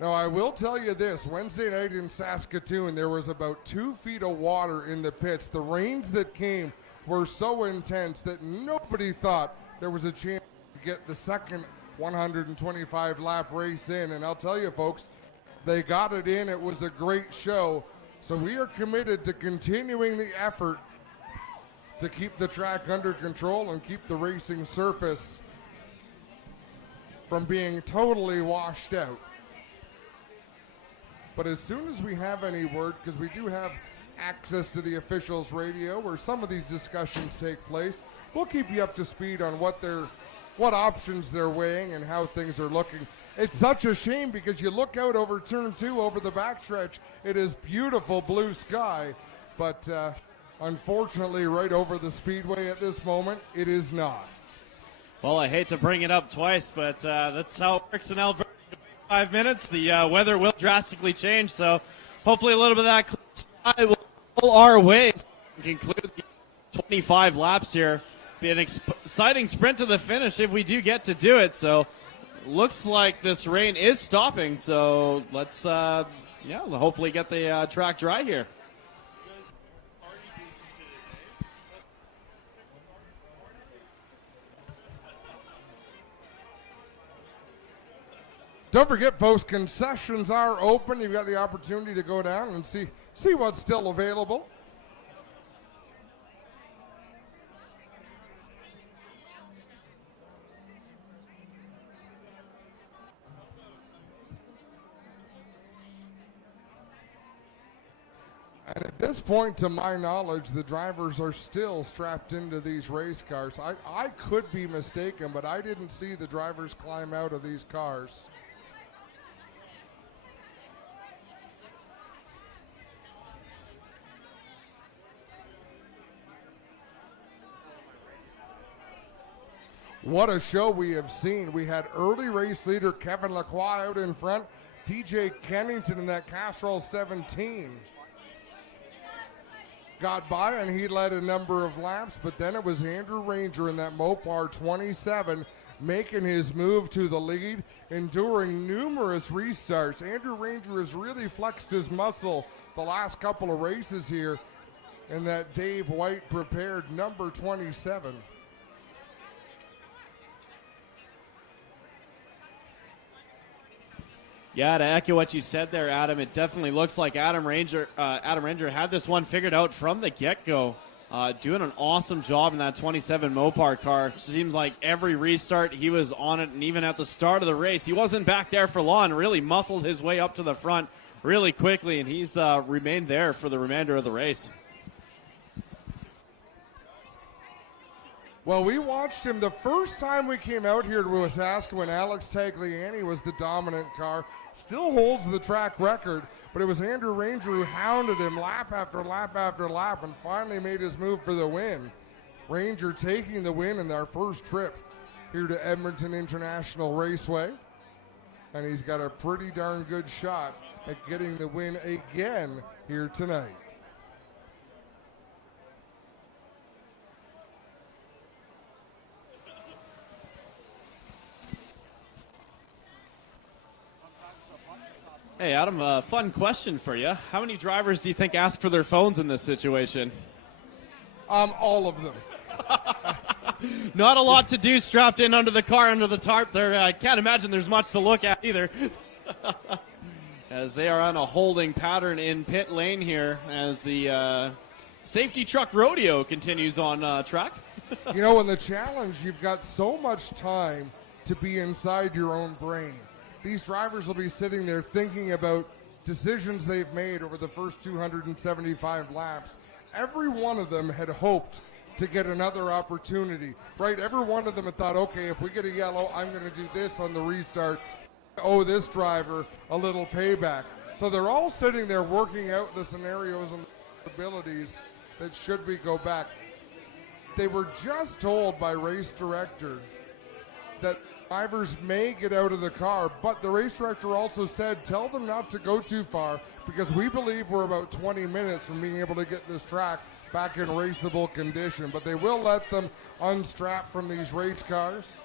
Now, I will tell you this. Wednesday night in Saskatoon, there was about 2 feet of water in the pits. The rains that came were so intense that nobody thought there was a chance to get the second 125-lap race in. And I'll tell you, folks, they got it in. It was a great show. So we are committed to continuing the effort to keep the track under control and keep the racing surface from being totally washed out. But as soon as we have any word, because we do have access to the officials' radio where some of these discussions take place, we'll keep you up to speed on what options they're weighing and how things are looking. It's such a shame because you look out over turn 2 over the backstretch, it is beautiful blue sky, but unfortunately right over the speedway at this moment, it is not. Well, I hate to bring it up twice, but that's how it works in Alberta. 5 minutes, the weather will drastically change, so hopefully a little bit of that clear sky will pull our way and conclude the 25 laps here. Be an exciting sprint to the finish if we do get to do it. So looks like this rain is stopping, so let's hopefully get the track dry here. Don't forget, folks, concessions are open. You've got the opportunity to go down and see what's still available. And at this point, to my knowledge, the drivers are still strapped into these race cars. I could be mistaken, but I didn't see the drivers climb out of these cars. What a show we have seen. We had early race leader Kevin Lacroix out in front, TJ Kennington in that Castrol 17 got by and he led a number of laps, but then it was Andrew Ranger in that Mopar 27 making his move to the lead, enduring numerous restarts. Andrew Ranger has really flexed his muscle the last couple of races here in that Dave White prepared number 27. Yeah, to echo what you said there, Adam, it definitely looks like Adam Ranger had this one figured out from the get-go. Doing an awesome job in that 27 Mopar car. Seems like every restart he was on it, and even at the start of the race, he wasn't back there for long. Really muscled his way up to the front really quickly, and he's remained there for the remainder of the race. Well, we watched him the first time we came out here to Wetaskiwin when Alex Tagliani was the dominant car. Still holds the track record, but it was Andrew Ranger who hounded him lap after lap after lap and finally made his move for the win. Ranger taking the win in our first trip here to Edmonton International Raceway. And he's got a pretty darn good shot at getting the win again here tonight. Hey, Adam, fun question for you. How many drivers do you think ask for their phones in this situation? All of them. Not a lot to do strapped in under the car, under the tarp there. I can't imagine there's much to look at either. As they are on a holding pattern in pit lane here as the safety truck rodeo continues on track. You know, in the challenge, you've got so much time to be inside your own brain. These drivers will be sitting there thinking about decisions they've made over the first 275 laps. Every one of them had hoped to get another opportunity, right? Every one of them had thought, okay, if we get a yellow, I'm going to do this on the restart. Oh, this driver a little payback. So they're all sitting there working out the scenarios and the abilities that should we go back. They were just told by race director that drivers may get out of the car, but the race director also said, tell them not to go too far because we believe we're about 20 minutes from being able to get this track back in raceable condition. But they will let them unstrap from these race cars.